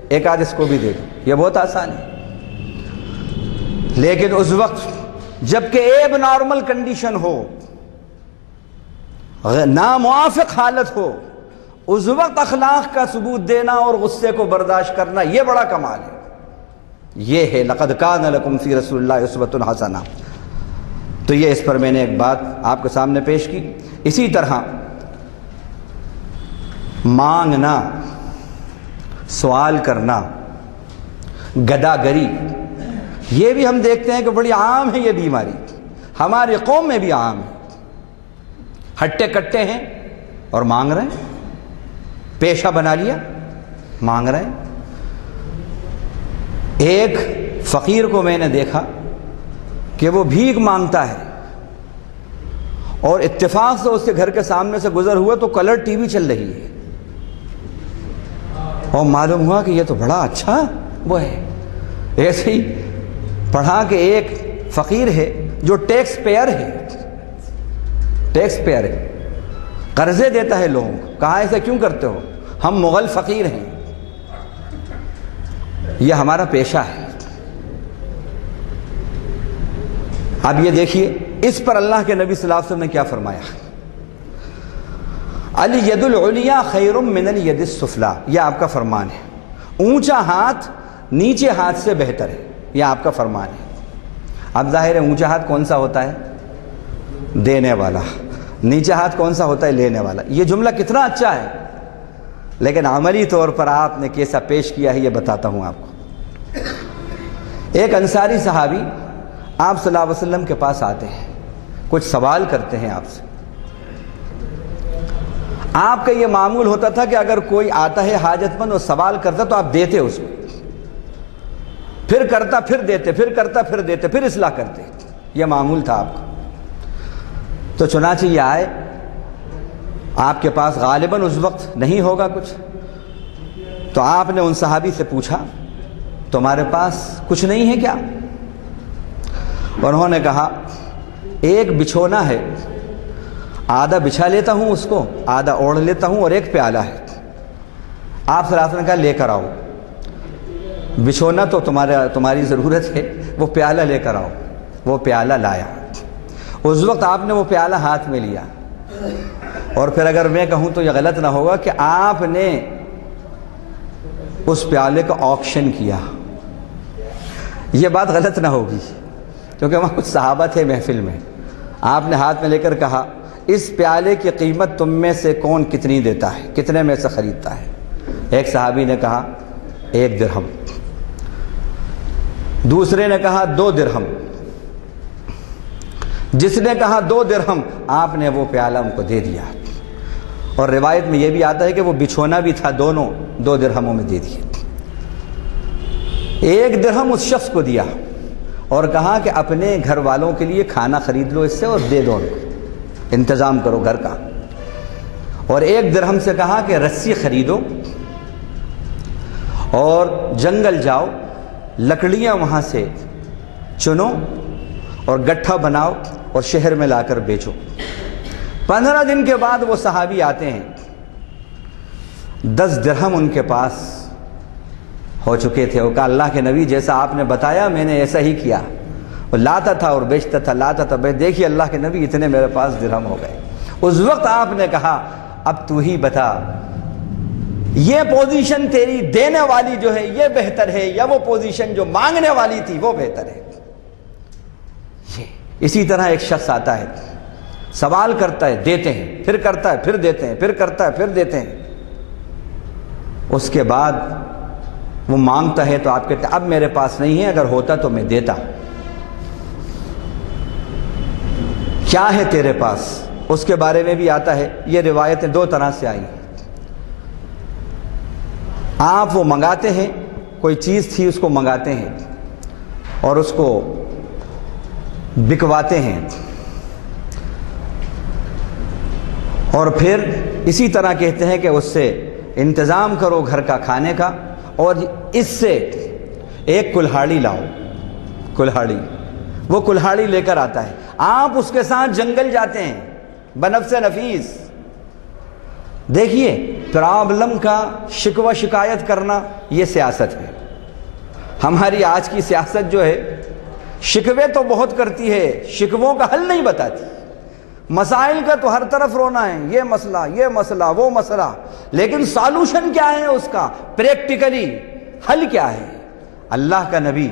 ایک آدھ اس کو بھی دے دو، یہ بہت آسان ہے۔ لیکن اس وقت جب کہ ایب نارمل کنڈیشن ہو، ناموافق حالت ہو، اس وقت اخلاق کا ثبوت دینا اور غصے کو برداشت کرنا، یہ بڑا کمال ہے۔ یہ ہے لقد کان لکم فی رسول اللہ اسوۃ حسنہ۔ تو یہ اس پر میں نے ایک بات آپ کے سامنے پیش کی۔ اسی طرح مانگنا، سوال کرنا، گداگری، یہ بھی ہم دیکھتے ہیں کہ بڑی عام ہے، یہ بیماری ہماری قوم میں بھی عام ہے۔ ہٹے کٹے ہیں اور مانگ رہے ہیں، پیشہ بنا لیا، مانگ رہے ہیں۔ ایک فقیر کو میں نے دیکھا کہ وہ بھیک مانگتا ہے، اور اتفاق سے اس کے گھر کے سامنے سے گزر ہوئے تو کلر ٹی وی چل رہی ہے، اور معلوم ہوا کہ یہ تو بڑا اچھا وہ ہے۔ ایسے ہی پڑھا کہ ایک فقیر ہے جو ٹیکس پیئر ہے، ٹیکس پیئر ہے، قرضے دیتا ہے لوگوں کو۔ کہا ایسا کیوں کرتے ہو؟ ہم مغل فقیر ہیں، یہ ہمارا پیشہ ہے۔ اب یہ دیکھیے اس پر اللہ کے نبی صلی اللہ علیہ وسلم نے کیا فرمایا، الید العلیٰ خیر من الید السفلیٰ، یہ آپ کا فرمان ہے۔ اونچا ہاتھ نیچے ہاتھ سے بہتر ہے، یہ آپ کا فرمان ہے۔ اب ظاہر ہے اونچا ہاتھ کون سا ہوتا ہے؟ دینے والا۔ نیچا ہاتھ کون سا ہوتا ہے؟ لینے والا۔ یہ جملہ کتنا اچھا ہے، لیکن عملی طور پر آپ نے کیسا پیش کیا ہے یہ بتاتا ہوں آپ کو۔ ایک انصاری صحابی آپ صلی اللہ علیہ وسلم کے پاس آتے ہیں، کچھ سوال کرتے ہیں آپ سے۔ آپ کا یہ معمول ہوتا تھا کہ اگر کوئی آتا ہے حاجت مند اور سوال کرتا تو آپ دیتے اس کو، پھر کرتا پھر دیتے، پھر کرتا پھر دیتے، پھر اصلاح کرتے، یہ معمول تھا آپ کا۔ تو چنانچہ یہ آئے، آپ کے پاس غالباً اس وقت نہیں ہوگا کچھ، تو آپ نے ان صحابی سے پوچھا تمہارے پاس کچھ نہیں ہے کیا؟ اور انہوں نے کہا ایک بچھونا ہے، آدھا بچھا لیتا ہوں اس کو، آدھا اوڑھ لیتا ہوں، اور ایک پیالہ ہے۔ آپ صلی اللہ علیہ وسلم نے کہا لے کر آؤ، بچھونا تو تمہاری ضرورت ہے، وہ پیالہ لے کر آؤ۔ وہ پیالہ لایا، اس وقت آپ نے وہ پیالہ ہاتھ میں لیا، اور پھر اگر میں کہوں تو یہ غلط نہ ہوگا کہ آپ نے اس پیالے کا آکشن کیا، یہ بات غلط نہ ہوگی کیونکہ وہاں کچھ صحابہ تھے محفل میں۔ آپ نے ہاتھ میں لے کر کہا اس پیالے کی قیمت تم میں سے کون کتنی دیتا ہے، کتنے میں سے خریدتا ہے؟ ایک صحابی نے کہا 1 درہم، دوسرے نے کہا 2 درہم، جس نے کہا 2 درہم آپ نے وہ پیالہ ان کو دے دیا، اور روایت میں یہ بھی آتا ہے کہ وہ بچھونا بھی تھا، دونوں 2 درہموں میں دے دیے۔ 1 درہم اس شخص کو دیا اور کہا کہ اپنے گھر والوں کے لیے کھانا خرید لو اس سے اور دے دو ان کو، انتظام کرو گھر کا۔ اور 1 درہم سے کہا کہ رسی خریدو اور جنگل جاؤ، لکڑیاں وہاں سے چنو اور گٹھا بناؤ اور شہر میں لا کر بیچو۔ 15 دن کے بعد وہ صحابی آتے ہیں، 10 درہم ان کے پاس ہو چکے تھے۔ وہ کہا اللہ کے نبی جیسا آپ نے بتایا میں نے ایسا ہی کیا، وہ لاتا تھا اور بیچتا تھا، لاتا تھا، دیکھیے اللہ کے نبی اتنے میرے پاس درہم ہو گئے۔ اس وقت آپ نے کہا اب تو ہی بتا، یہ پوزیشن تیری دینے والی جو ہے یہ بہتر ہے یا وہ پوزیشن جو مانگنے والی تھی وہ بہتر ہے؟ اسی طرح ایک شخص آتا ہے، سوال کرتا ہے، دیتے ہیں، پھر کرتا ہے، پھر دیتے ہیں، پھر کرتا ہے، پھر دیتے ہیں۔ اس کے بعد وہ مانگتا ہے تو آپ کہتے ہیں اب میرے پاس نہیں ہے، اگر ہوتا تو میں دیتا۔ کیا ہے تیرے پاس؟ اس کے بارے میں بھی آتا ہے، یہ روایتیں 2 طرح سے آئی۔ آپ وہ منگاتے ہیں، کوئی چیز تھی اس کو منگاتے ہیں اور اس کو بکواتے ہیں، اور پھر اسی طرح کہتے ہیں کہ اس سے انتظام کرو گھر کا کھانے کا، اور اس سے ایک کلہاڑی لاؤ۔ کلہاڑی، وہ کلہاڑی لے کر آتا ہے، آپ اس کے ساتھ جنگل جاتے ہیں بنفس نفیس۔ دیکھیے پرابلم کا شکوہ شکایت کرنا یہ سیاست ہے۔ ہماری آج کی سیاست جو ہے شکوے تو بہت کرتی ہے، شکووں کا حل نہیں بتاتی۔ مسائل کا تو ہر طرف رونا ہے، یہ مسئلہ وہ مسئلہ، لیکن سالوشن کیا ہے اس کا؟ پریکٹیکلی حل کیا ہے؟ اللہ کا نبی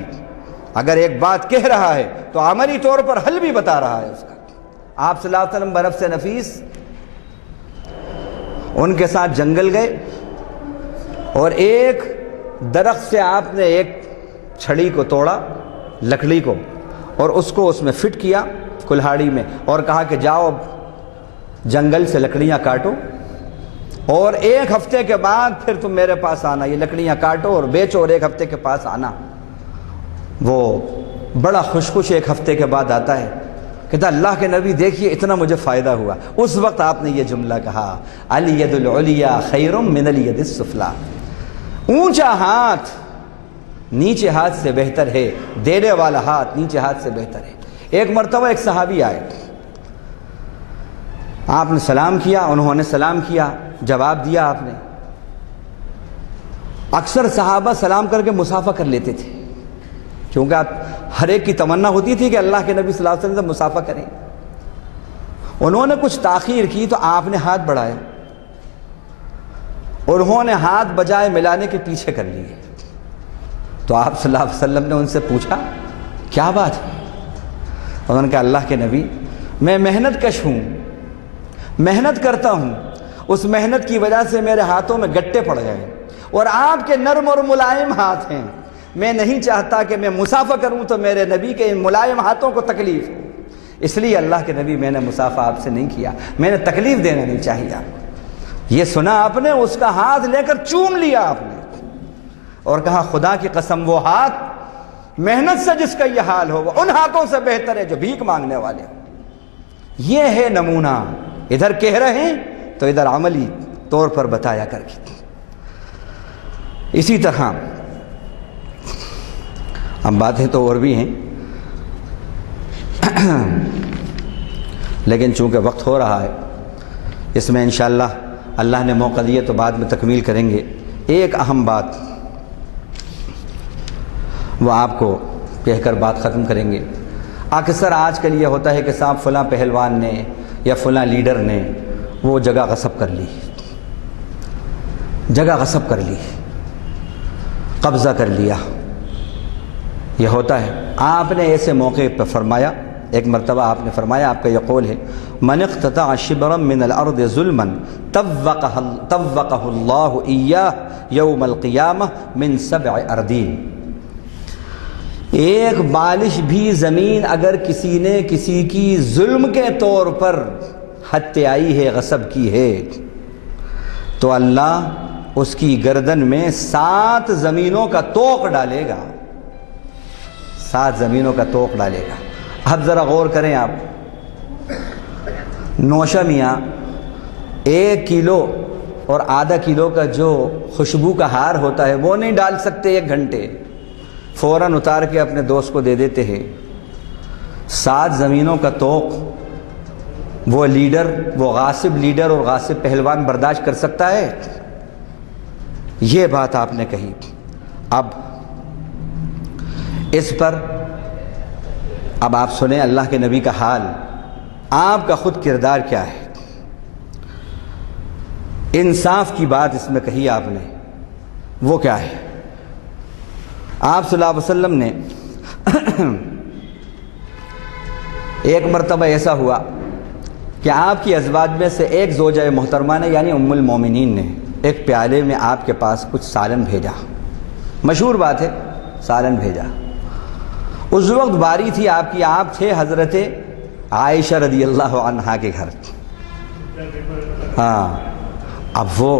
اگر ایک بات کہہ رہا ہے تو عملی طور پر حل بھی بتا رہا ہے اس کا۔ آپ صلی اللہ علیہ وسلم بنفس نفیس ان کے ساتھ جنگل گئے اور ایک درخت سے آپ نے ایک چھڑی کو توڑا، لکڑی کو، اور اس کو اس میں فٹ کیا کلہاڑی میں، اور کہا کہ جاؤ جنگل سے لکڑیاں کاٹو اور 1 ہفتے کے بعد پھر تم میرے پاس آنا، یہ لکڑیاں کاٹو اور بیچو اور 1 ہفتے کے پاس آنا۔ وہ بڑا خوش 1 ہفتے کے بعد آتا ہے، کہتا اللہ کے نبی دیکھیے اتنا مجھے فائدہ ہوا۔ اس وقت آپ نے یہ جملہ کہا، الید العلیٰ خیر من الید السفلیٰ، اونچا ہاتھ نیچے ہاتھ سے بہتر ہے، دینے والا ہاتھ نیچے ہاتھ سے بہتر ہے۔ ایک مرتبہ ایک صحابی آئے، آپ نے سلام کیا، انہوں نے سلام کیا، جواب دیا آپ نے۔ اکثر صحابہ سلام کر کے مصافحہ کر لیتے تھے، کیونکہ آپ ہر ایک کی تمنا ہوتی تھی کہ اللہ کے نبی صلی اللہ علیہ وسلم سے مصافحہ کریں۔ انہوں نے کچھ تاخیر کی تو آپ نے ہاتھ بڑھایا، انہوں نے ہاتھ بجائے ملانے کے پیچھے کر لیے، تو آپ صلی اللہ علیہ وسلم نے ان سے پوچھا کیا بات ہے؟ انہوں نے کہا اللہ کے نبی میں محنت کش ہوں، محنت کرتا ہوں، اس محنت کی وجہ سے میرے ہاتھوں میں گٹے پڑ گئے، اور آپ کے نرم اور ملائم ہاتھ ہیں، میں نہیں چاہتا کہ میں مصافحہ کروں تو میرے نبی کے ان ملائم ہاتھوں کو تکلیف ہو، اس لیے اللہ کے نبی میں نے مصافحہ آپ سے نہیں کیا، میں نے تکلیف دینا نہیں چاہیے آپ۔ یہ سنا آپ نے، اس کا ہاتھ لے کر چوم لیا آپ نے اور کہا خدا کی قسم وہ ہاتھ محنت سے جس کا یہ حال ہو وہ ان ہاتھوں سے بہتر ہے جو بھیک مانگنے والے ہوں۔ یہ ہے نمونہ، ادھر کہہ رہے ہیں تو ادھر عملی طور پر بتایا کر کے۔ اسی طرح اب باتیں تو اور بھی ہیں لیکن چونکہ وقت ہو رہا ہے، اس میں انشاءاللہ اللہ نے موقع دیے تو بعد میں تکمیل کریں گے۔ ایک اہم بات وہ آپ کو کہہ کر بات ختم کریں گے۔ اکثر آج کل یہ ہوتا ہے کہ صاحب فلاں پہلوان نے یا فلاں لیڈر نے وہ جگہ غصب کر لی، جگہ غصب کر لی، قبضہ کر لیا، یہ ہوتا ہے۔ آپ نے ایسے موقع پہ فرمایا، ایک مرتبہ آپ نے فرمایا، آپ کا یہ قول ہے من اقتطع شبرا من الارض ظلما طوقہ اللہ ایاہ یوم القیامہ من 7 اردین۔ ایک بالش بھی زمین اگر کسی نے کسی کی ظلم کے طور پر ہتھیائی ہے، غصب کی ہے، تو اللہ اس کی گردن میں 7 زمینوں کا طوق ڈالے گا، 7 زمینوں کا طوق ڈالے گا۔ اب ذرا غور کریں آپ، نوشہ میاں 1 کلو اور آدھا کلو کا جو خوشبو کا ہار ہوتا ہے وہ نہیں ڈال سکتے 1 گھنٹے، فوراً اتار کے اپنے دوست کو دے دیتے ہیں۔ 7 زمینوں کا طوق وہ لیڈر، وہ غاصب لیڈر اور غاصب پہلوان برداشت کر سکتا ہے؟ یہ بات آپ نے کہی۔ اب اس پر اب آپ سنیں اللہ کے نبی کا حال، آپ کا خود کردار کیا ہے۔ انصاف کی بات اس میں کہی آپ نے، وہ کیا ہے؟ آپ صلی اللہ علیہ وسلم نے ایک مرتبہ ایسا ہوا کہ آپ کی ازواج میں سے ایک زوجہ محترمہ نے یعنی ام المومنین نے ایک پیالے میں آپ کے پاس کچھ سالن بھیجا، مشہور بات ہے، سالن بھیجا۔ اس وقت باری تھی آپ کی، آپ تھے حضرت عائشہ رضی اللہ عنہا کے گھر۔ ہاں، اب وہ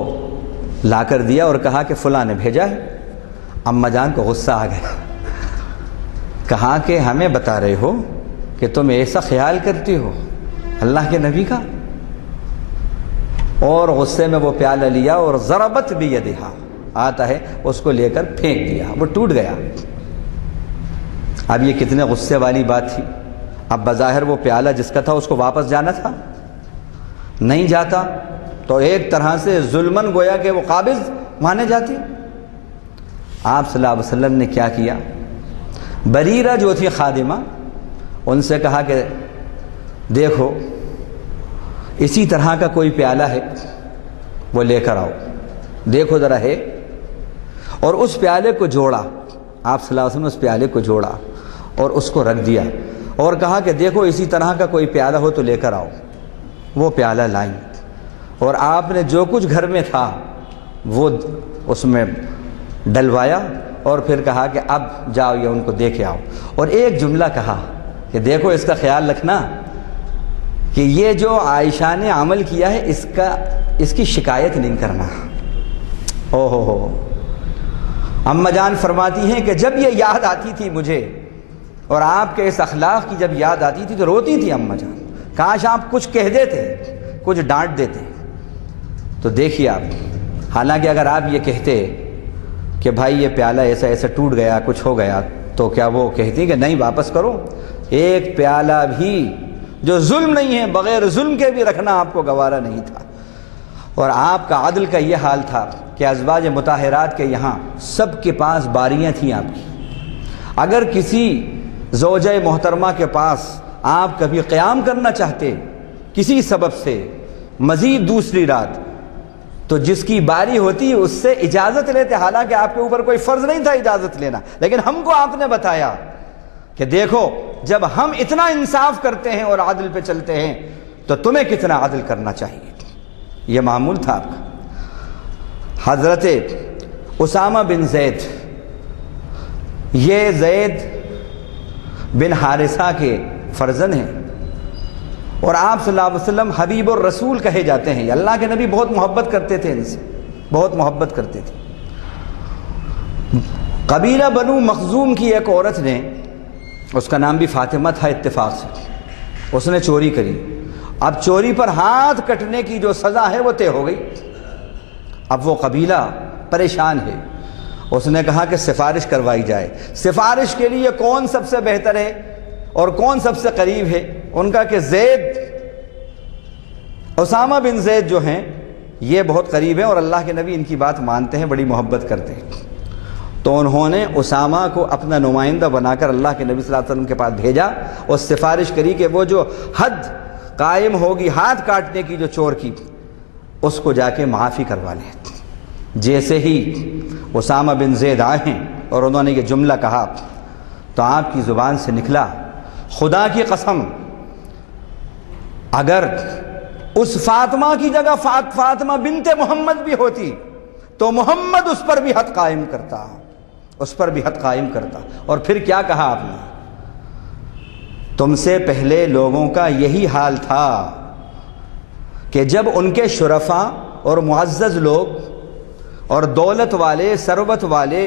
لا کر دیا اور کہا کہ فلاں نے بھیجا ہے۔ اماں جان کو غصہ آ گیا، کہا کہ ہمیں بتا رہے ہو کہ تم ایسا خیال کرتی ہو اللہ کے نبی کا؟ اور غصے میں وہ پیالہ لیا اور ضربت بیدہا، آتا ہے اس کو لے کر پھینک دیا، وہ ٹوٹ گیا۔ اب یہ کتنے غصے والی بات تھی۔ اب بظاہر وہ پیالہ جس کا تھا اس کو واپس جانا تھا، نہیں جاتا تو ایک طرح سے ظلمن گویا کہ وہ قابض مانے جاتے۔ آپ صلی اللہ علیہ وسلم نے کیا کیا؟ بریرہ جو تھی خادمہ، ان سے کہا کہ دیکھو اسی طرح کا کوئی پیالہ ہے، وہ لے کر آؤ، دیکھو ذرا ہے۔ اور اس پیالے کو جوڑا، آپ صلی اللہ علیہ وسلم نے اس پیالے کو جوڑا اور اس کو رکھ دیا اور کہا کہ دیکھو اسی طرح کا کوئی پیالہ ہو تو لے کر آؤ۔ وہ پیالہ لائیں اور آپ نے جو کچھ گھر میں تھا وہ اس میں ڈلوایا اور پھر کہا کہ اب جاؤ یا ان کو دے کے آؤ، اور ایک جملہ کہا کہ دیکھو اس کا خیال رکھنا کہ یہ جو عائشہ نے عمل کیا ہے اس کی شکایت نہیں کرنا۔ او ہو اماں جان فرماتی ہیں کہ جب یہ یاد آتی تھی مجھے اور آپ کے اس اخلاق کی جب یاد آتی تھی تو روتی تھی اماں جان، کاش آپ کچھ کہہ دیتے، کچھ ڈانٹ دیتے۔ تو دیکھیے آپ، حالانکہ اگر آپ یہ کہتے کہ بھائی یہ پیالہ ایسا ایسا ٹوٹ گیا، کچھ ہو گیا، تو کیا وہ کہتی کہ نہیں واپس کرو؟ ایک پیالہ بھی جو ظلم نہیں ہے، بغیر ظلم کے بھی رکھنا آپ کو گوارا نہیں تھا۔ اور آپ کا عدل کا یہ حال تھا کہ ازواج مطہرات کے یہاں سب کے پاس باریاں تھیں آپ کی۔ اگر کسی زوجہ محترمہ کے پاس آپ کبھی قیام کرنا چاہتے کسی سبب سے مزید دوسری رات، تو جس کی باری ہوتی اس سے اجازت لیتے، حالانکہ آپ کے اوپر کوئی فرض نہیں تھا اجازت لینا، لیکن ہم کو آپ نے بتایا کہ دیکھو جب ہم اتنا انصاف کرتے ہیں اور عدل پہ چلتے ہیں تو تمہیں کتنا عدل کرنا چاہیے۔ یہ معمول تھا آپ کا۔ حضرت اسامہ بن زید، یہ زید بن حارثہ کے فرزند ہیں اور آپ صلی اللہ علیہ وسلم حبیب الرسول کہے جاتے ہیں۔ اللہ کے نبی بہت محبت کرتے تھے ان سے، بہت محبت کرتے تھے۔ قبیلہ بنو مخزوم کی ایک عورت نے، اس کا نام بھی فاطمہ تھا اتفاق سے، اس نے چوری کری۔ اب چوری پر ہاتھ کٹنے کی جو سزا ہے وہ طے ہو گئی۔ اب وہ قبیلہ پریشان ہے، اس نے کہا کہ سفارش کروائی جائے۔ سفارش کے لیے کون سب سے بہتر ہے اور کون سب سے قریب ہے؟ ان کا کہ زید، اسامہ بن زید جو ہیں یہ بہت قریب ہیں اور اللہ کے نبی ان کی بات مانتے ہیں، بڑی محبت کرتے ہیں۔ تو انہوں نے اسامہ کو اپنا نمائندہ بنا کر اللہ کے نبی صلی اللہ علیہ وسلم کے پاس بھیجا اور سفارش کری کہ وہ جو حد قائم ہوگی ہاتھ کاٹنے کی جو چور کی، اس کو جا کے معافی کروا لیں۔ جیسے ہی اسامہ بن زید آئے ہیں اور انہوں نے یہ جملہ کہا تو آپ کی زبان سے نکلا، خدا کی قسم اگر اس فاطمہ کی جگہ فاطمہ بنت محمد بھی ہوتی تو محمد اس پر بھی حد قائم کرتا، اس پر بھی حد قائم کرتا۔ اور پھر کیا کہا آپ نے؟ تم سے پہلے لوگوں کا یہی حال تھا کہ جب ان کے شرفاء اور معزز لوگ اور دولت والے، ثروت والے،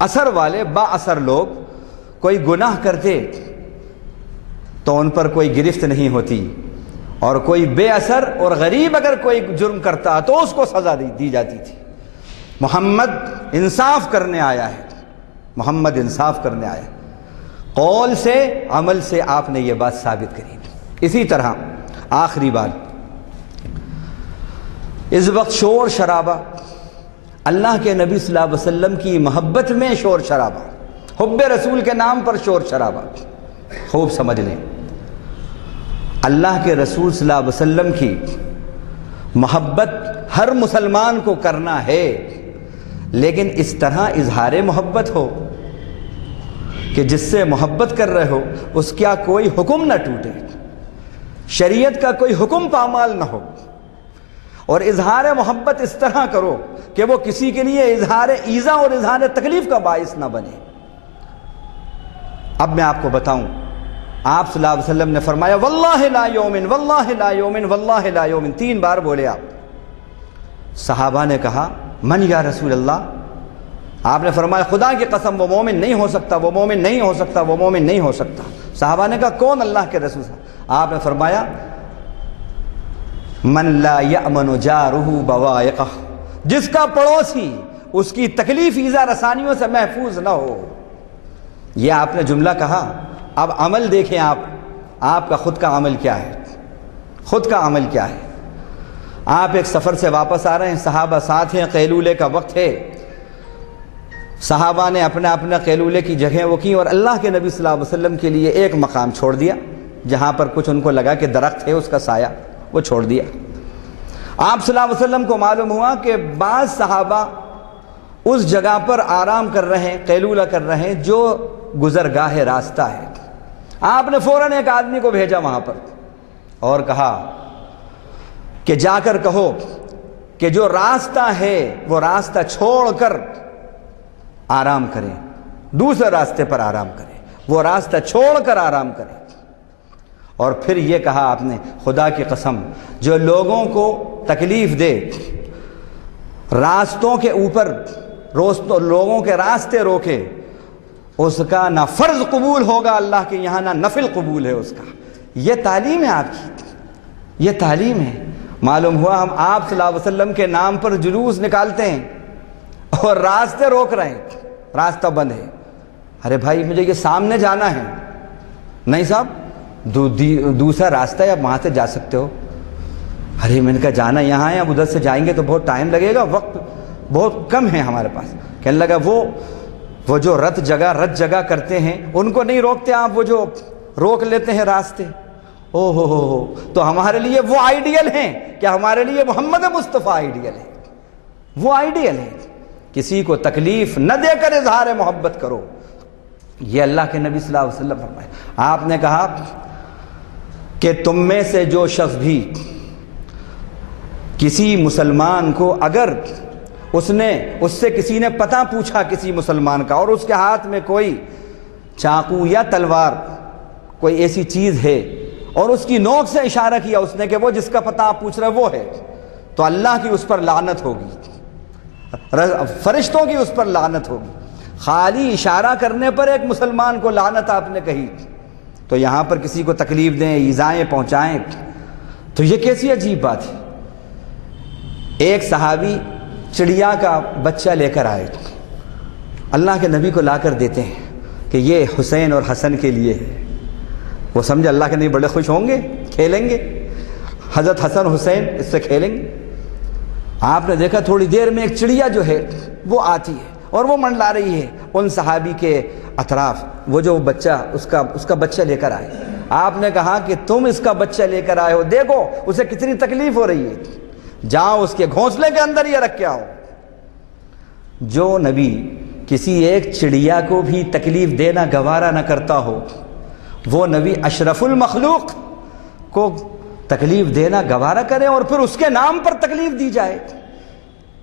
اثر والے، با اثر لوگ کوئی گناہ کرتے تو ان پر کوئی گرفت نہیں ہوتی، اور کوئی بے اثر اور غریب اگر کوئی جرم کرتا تو اس کو سزا دی جاتی تھی۔ محمد انصاف کرنے آیا ہے، محمد انصاف کرنے آیا ہے۔ قول سے، عمل سے آپ نے یہ بات ثابت کری۔ اسی طرح آخری بات، اس وقت شور شرابہ، اللہ کے نبی صلی اللہ علیہ وسلم کی محبت میں شور شرابہ، حب رسول کے نام پر شور شرابہ، خوب سمجھ لیں۔ اللہ کے رسول صلی اللہ علیہ وسلم کی محبت ہر مسلمان کو کرنا ہے، لیکن اس طرح اظہار محبت ہو کہ جس سے محبت کر رہے ہو اس کا کوئی حکم نہ ٹوٹے، شریعت کا کوئی حکم پامال نہ ہو، اور اظہار محبت اس طرح کرو کہ وہ کسی کے لیے اظہار ایذا اور اظہار تکلیف کا باعث نہ بنے۔ اب میں آپ کو بتاؤں، آپ صلی اللہ علیہ وسلم نے فرمایا واللہ لا یومن، واللہ لا یومن، واللہ لا یومن، 3 بار بولے آپ۔ صحابہ نے کہا من یا رسول اللہ؟ آپ نے فرمایا خدا کی قسم وہ مومن نہیں ہو سکتا، وہ مومن نہیں ہو سکتا، وہ مومن نہیں ہو سکتا۔ صحابہ نے کہا کون اللہ کے رسول صاحب؟ آپ نے فرمایا من لا یأمن جارہ بوائقہ، جس کا پڑوسی اس کی تکلیف ایذا رسانیوں سے محفوظ نہ ہو۔ یہ آپ نے جملہ کہا۔ اب عمل دیکھیں، آپ کا خود کا عمل کیا ہے؟ خود کا عمل کیا ہے؟ آپ ایک سفر سے واپس آ رہے ہیں، صحابہ ساتھ ہیں، قیلولے کا وقت ہے، صحابہ نے اپنا قیلولے کی جگہیں وہ کی، اور اللہ کے نبی صلی اللہ علیہ وسلم کے لیے ایک مقام چھوڑ دیا جہاں پر کچھ ان کو لگا کہ درخت ہے، اس کا سایہ وہ چھوڑ دیا۔ آپ صلی اللہ علیہ وسلم کو معلوم ہوا کہ بعض صحابہ اس جگہ پر آرام کر رہے ہیں، قیلولہ کر رہے ہیں جو گزرگاہ راستہ ہے۔ آپ نے فوراً ایک آدمی کو بھیجا وہاں پر اور کہا کہ جا کر کہو کہ جو راستہ ہے وہ راستہ چھوڑ کر آرام کریں، دوسرے راستے پر آرام کریں، وہ راستہ چھوڑ کر آرام کریں۔ اور پھر یہ کہا آپ نے خدا کی قسم جو لوگوں کو تکلیف دے، راستوں کے اوپر لوگوں کے راستے روکے، اس کا نہ فرض قبول ہوگا اللہ کے یہاں، نہ نفل قبول ہے اس کا۔ یہ تعلیم ہے آپ کی، یہ تعلیم ہے۔ معلوم ہوا ہم آپ صلی اللہ علیہ وسلم کے نام پر جلوس نکالتے ہیں اور راستے روک رہے ہیں، راستہ بند ہے۔ ارے بھائی مجھے یہ سامنے جانا ہے، نہیں صاحب دوسرا راستہ ہے، آپ وہاں سے جا سکتے ہو۔ ارے میں نے کہا جانا یہاں ہے، اب ادھر سے جائیں گے تو بہت ٹائم لگے گا، وقت بہت کم ہے ہمارے پاس۔ کہنے لگا وہ جو رت جگہ کرتے ہیں ان کو نہیں روکتے آپ، وہ جو روک لیتے ہیں راستے، او ہو تو ہمارے لیے وہ آئیڈیل ہیں کہ ہمارے لیے محمد مصطفیٰ آئیڈیل ہے، وہ آئیڈیل ہے۔ کسی کو تکلیف نہ دے کر اظہار محبت کرو، یہ اللہ کے نبی صلی اللہ علیہ وسلم فرمائے۔ آپ نے کہا کہ تم میں سے جو شخص بھی کسی مسلمان کو اگر اس سے کسی نے پتہ پوچھا کسی مسلمان کا، اور اس کے ہاتھ میں کوئی چاقو یا تلوار کوئی ایسی چیز ہے، اور اس کی نوک سے اشارہ کیا اس نے کہ وہ جس کا پتہ آپ پوچھ رہے وہ ہے، تو اللہ کی اس پر لعنت ہوگی، فرشتوں کی اس پر لعنت ہوگی۔ خالی اشارہ کرنے پر ایک مسلمان کو لعنت آپ نے کہی، تو یہاں پر کسی کو تکلیف دیں، ایذائیں پہنچائیں، تو یہ کیسی عجیب بات ہے۔ ایک صحابی چڑیا کا بچہ لے کر آئے، اللہ کے نبی کو لا کر دیتے ہیں کہ یہ حسین اور حسن کے لیے ہے۔ وہ سمجھے اللہ کے نبی بڑے خوش ہوں گے، کھیلیں گے، حضرت حسن حسین اس سے کھیلیں گے۔ آپ نے دیکھا تھوڑی دیر میں ایک چڑیا جو ہے وہ آتی ہے اور وہ منڈلا رہی ہے ان صحابی کے اطراف، وہ جو بچہ اس کا بچہ لے کر آئے۔ آپ نے کہا کہ تم اس کا بچہ لے کر آئے ہو، دیکھو اسے کتنی تکلیف ہو رہی ہے، جاؤ اس کے گھونسلے کے اندر یہ رکھ کے آؤ۔ جو نبی کسی ایک چڑیا کو بھی تکلیف دینا گوارا نہ کرتا ہو، وہ نبی اشرف المخلوق کو تکلیف دینا گوارا کرے اور پھر اس کے نام پر تکلیف دی جائے،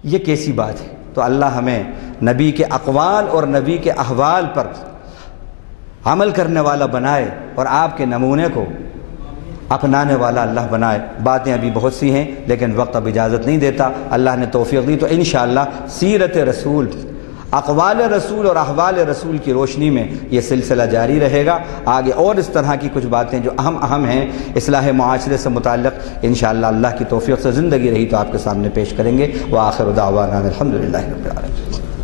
یہ کیسی بات ہے؟ تو اللہ ہمیں نبی کے اقوال اور نبی کے احوال پر عمل کرنے والا بنائے، اور آپ کے نمونے کو اپنانے والا اللہ بنائے۔ باتیں ابھی بہت سی ہیں لیکن وقت اب اجازت نہیں دیتا، اللہ نے توفیق دی تو انشاءاللہ سیرت رسول، اقوال رسول اور احوال رسول کی روشنی میں یہ سلسلہ جاری رہے گا۔ آگے اور اس طرح کی کچھ باتیں جو اہم ہیں اصلاح معاشرے سے متعلق انشاءاللہ اللہ کی توفیق سے زندگی رہی تو آپ کے سامنے پیش کریں گے۔ وآخر دعوانا الحمدللہ رب العالمین۔